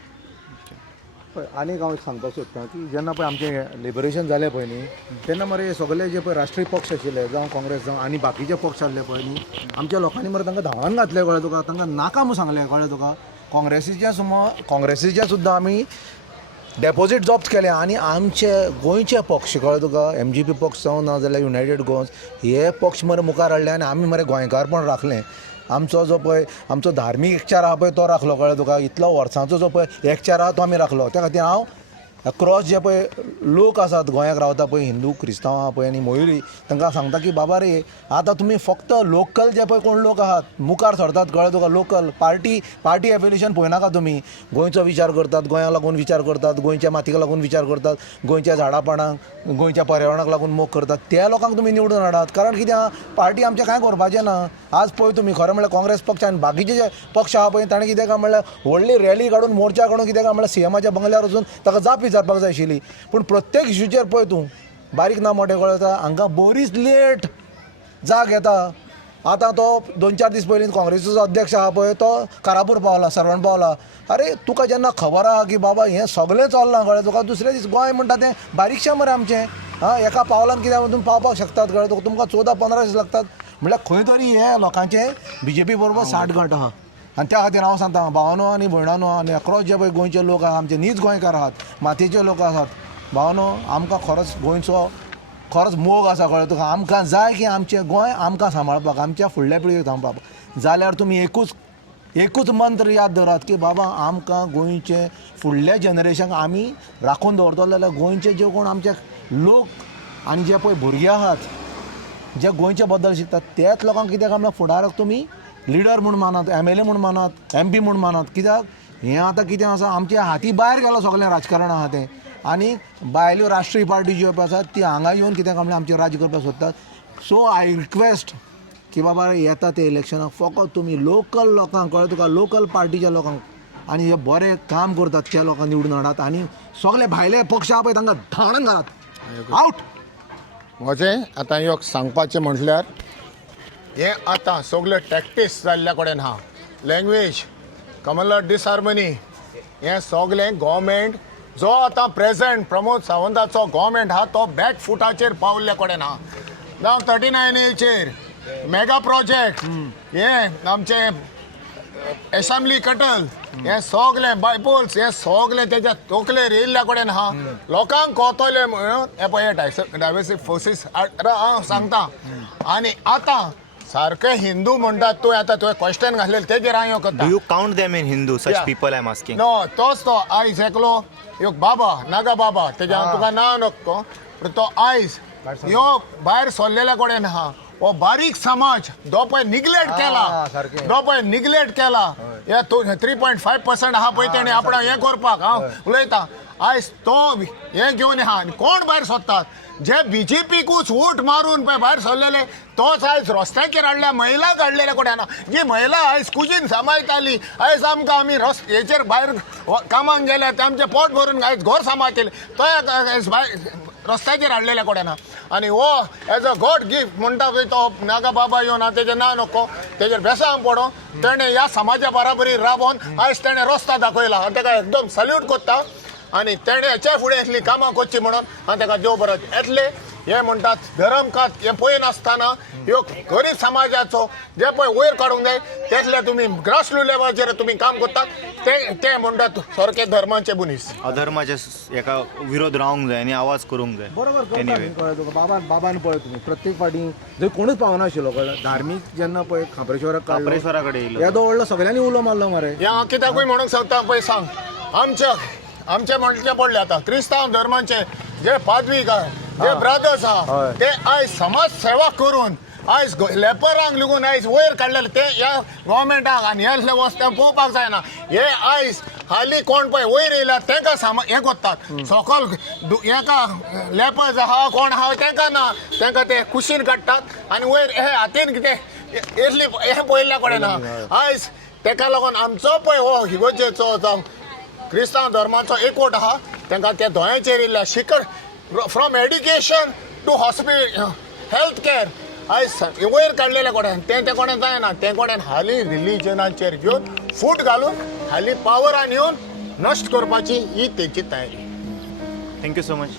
आनी हांव एक सांगपाक सोदतां की जेन्ना पळय आमचें लिबरेशन जालें पळय न्ही तेन्ना मरे सगळे जे पळय राष्ट्रीय पक्ष आशिल्ले जावं काँग्रेस जावं आनी बाकीचे पक्ष आसले पळय न्ही आमच्या लोकांनी मरे तांकां धांवान घातलें कळ्ळें तुका, तांकां नाका म्हूण सांगलें कळ्ळें तुका. काँग्रेसीचे सुद्दां आमी डेपोजीट जप्त केले आनी आमचे गोंयचे पक्ष कळ्ळें तुका, MGP पक्ष जावं ना जाल्यार युनायटेड गोवन्स हे पक्ष मरे मुखार हाडले आनी आमी मरे गोंयकारपण राखलें. आमचो जो पळय आमचो धार्मीक एकचार आहा पळय तो राखलो कळ्ळें तुका. इतलो वर्सांचो जो पळय एकचार आहा तो आमी राखलो. त्या खातीर हांव क्रॉस जे पळय लोक आसात गोंयाक रावता पळय हिंदू क्रिस्तांव आहा पळय आनी मयुरी तांकां सांगता की बाबा रे आतां तुमी फक्त लोकल जे पळय कोण लोक आहात मुखार सरतात कळ्ळें तुका. लोकल पार्टी एफिलिएशन पळयनाका तुमी. गोंयचो विचार करतात, गोंयाक लागून विचार करतात, गोंयच्या मातयेक लागून विचार करतात, गोंयच्या झाडां गोंयच्या पर्यावरणाक लागून मोग करतात. त्या लोकांक तुमी निवडून हाडात. कारण कितें आहा पार्टी आमचें कांय करपाचें ना. आज पळय तुमी खरें म्हणल्यार काँग्रेस पक्ष आनी बाकीचे जे पक्ष आहा पळय ताणें कितें काय म्हणल्यार व्हडली रॅली काडून मोर्चा काडून कितें काय म्हणल्यार CMच्या बंगल्यार वचून ताका जाप विचारपाक जाय आशिल्ली. पूण प्रत्येक इश्यूचेर पळय तूं बारीक ना मोठे कळटा हांकां बरीच लेट जाग येता. आतां तो 2-4 दीस पयलीं काँग्रेसीचो अध्यक्ष आहा पळय तो कारापूर पावला, सरवण पावला. अरे तुका जेन्ना खबर आहा की बाबा हें सगळें चल्लां कळ्ळें तुका, दुसरे दीस गोंय म्हणटा तें बारीकशें मरे आमचें. एका पावलान कित्याक तुमी पावपाक शकतात कळ्ळें तुका. तुमकां 14-15 दीस लागतात म्हळ्यार खंय तरी हे लोकांचें BJP बरोबर 60 गट आहा. आनी त्या खातीर हांव सांगता भावानो आनी भयणानो आनी अक्रॉस जे पळय गोंयचे लोक आहा आमचे नीज गोंयकार आहात, मातयेचे लोक आसात, भावानो आमकां खरोच गोंयचो खरोच मोग आसा कळ्ळें तुका. आमकां जाय की आमचें गोंय आमकां सांबाळपाक, आमच्या फुडल्या पिळगेक सांबाळपाक. जाल्यार तुमी एकूच मंत्र याद दवरात की बाबा आमकां गोंयचे फुडल्या जनरेशनाक आमी राखून दवरतलो जाल्यार गोंयचे जे कोण आमचे लोक आनी जे पळय भुरगे आहात जे गोंयचे बद्दल शिकतात त्याच लोकांक कित्याक आमकां फुडाराक तुमी लिडर म्हूण मानात, MLA म्हूण मानात, MP म्हूण मानात. कित्याक हें आतां कितें आसा आमच्या हाती भायर गेलो सगळें राजकारण आहा तें. आनी भायल्यो राष्ट्रीय पार्टी ज्यो आसात ती हांगा येवन कित्याक म्हणल्यार आमचें राज्य करपाक सोदतात. सो आय रिक्वेस्ट की बाबा येता ते इलेक्शनाक फकत तुमी लोकल लोकांक कळ्ळें तुका, लोकल पार्टीच्या लोकांक आनी जे बरें काम करतात त्या लोकांक निवडून हाडात आनी सगळे भायले पक्ष आहा पळय तांकां धांवडावन घालात आवट. म्हजें आतां ह्यो सांगपाचें म्हटल्यार हें आतां सगळें टॅक्टीस जाल्ल्या कडेन आहा. लँग्वेज कमला डिसहार्मनी हें सगळें गोवमेंट जो आतां प्रेझेंट प्रमोद सावंताचो गोवमेंट आहा तो बॅक फुटाचेर पावल्ल्या कडेन आहा. जावं 39A मेगा प्रोजेक्ट हें आमचें एसेंब्ली कटल हें सगळें बायपोल्स हें सगळें तेज्या तकलेर येयल्ल्या कडेन आहा. लोकांक कोतोले म्हणून हे पळय डायवर्सीटी फोर्सीस हांव सांगता. आनी आतां सारके हिंदू म्हणटात तूं आतां तुवें क्वेश्चन घातलेलें तेजेर हांव यो करता. Do you count them in Hindu, such people I'm asking? No तोच तो आयज एकलो ह्यो बाबा नागा बाबा तेज्या तुका नांव नक्को पूण तो आयज ह्यो भायर सरलेल्या कडेन आहा. हो बारीक समाज जो पळय निग्लेक्ट केला हे 3.5% आहा पळय तेणी आपणा हें करपाक हांव उलयतां. आयज तो हें घेवन आहा आनी कोण भायर सरतात जे BJPकूच वोट मारून पळय भायर सरलेले तोच आयज रस्त्याचेर हाडल्या महिलाक हाडलेल्या कडेन जी महिला आयज कुजीन सांबाळटाली आयज आमकां आमी हेचेर भायर कामाक गेले ते आमचें पोट भरून आयज घर सांबाळटले तो आयज भायर रस्त्याचेर हाडलेल्या कडेन आनी हो एज अ गॉड गिफ्ट म्हणटा पळय तो नागा बाबा येवन हांव तेजें नांव नको तेजेर बेसांग पडो तेणें ह्या समाजा बराबरी राबोवन आयज तेणें रस्तो दाखयला हांव ताका एकदम सल्यूट करता. आनी तेणें हेच्या फुडें इतलीं कामां करचीं म्हणून हांव ताका देव बरो येतले. हे म्हणटात धरमकात हें पळयनासतना ह्यो गरीब समाजाचो जे पळय वयर काडूंक जाय तेतले तुमी ग्रासरूट लेवलाचेर तुमी काम करतात ते म्हणटात सारके धर्माचे मनीस. अधर्माचे एका विरोध रावंक जाय आनी आवाज करूंक जाय. बरोबर कळ्ळें तुका. बाबान पळय तुमी प्रत्येक फावटी जंय कोणूच पावनाशिल्लो कळ्ळें. धार्मीक जेन्ना पळय खापरेश्वराक काप्रेश्वरा कडेन येयलो येदो व्हडलो सगळ्यांनी उलो मारलो मरे. हें हांव कित्याकूय म्हणूंक सांगता पळय सांग आमचे म्हणचे पडले आतां क्रिस्तांव धर्माचे जे पादवीकार जे ब्रादर्स आहा ते आयज समाज सेवा करून आयज लेपरांक लागून आयज वयर काडलेले ते ह्या गोवमेंटाक आनी ह्या वस्त्यांक पळोवपाक जायना. हे आयज हालीं कोण पळय वयर येयला तांकां हें करतात सकल हेका लेपर्स आहा कोण आहा तांकां ना तांकां ते कुशीन काडटात आनी वयर हे हातीन कितें इतली हें पळयल्ल्या कडेन आहा. आयज ताका लागून आमचो पळय हो हिगोजेचो जावं क्रिस्तांव धर्माचो एकवट आहा तांकां त्या दोळ्यांचेर येयल्या शिकर from education to health care आयज वयर काडलेल्या कोड्यान त्या कोड्यान जायना त्या कोड्यान हालीं रिलीजनाचेर घेवन फूट घालून हालीं पावरान येवन नश्ट करपाची ही तेंची तयारी. Thank you so much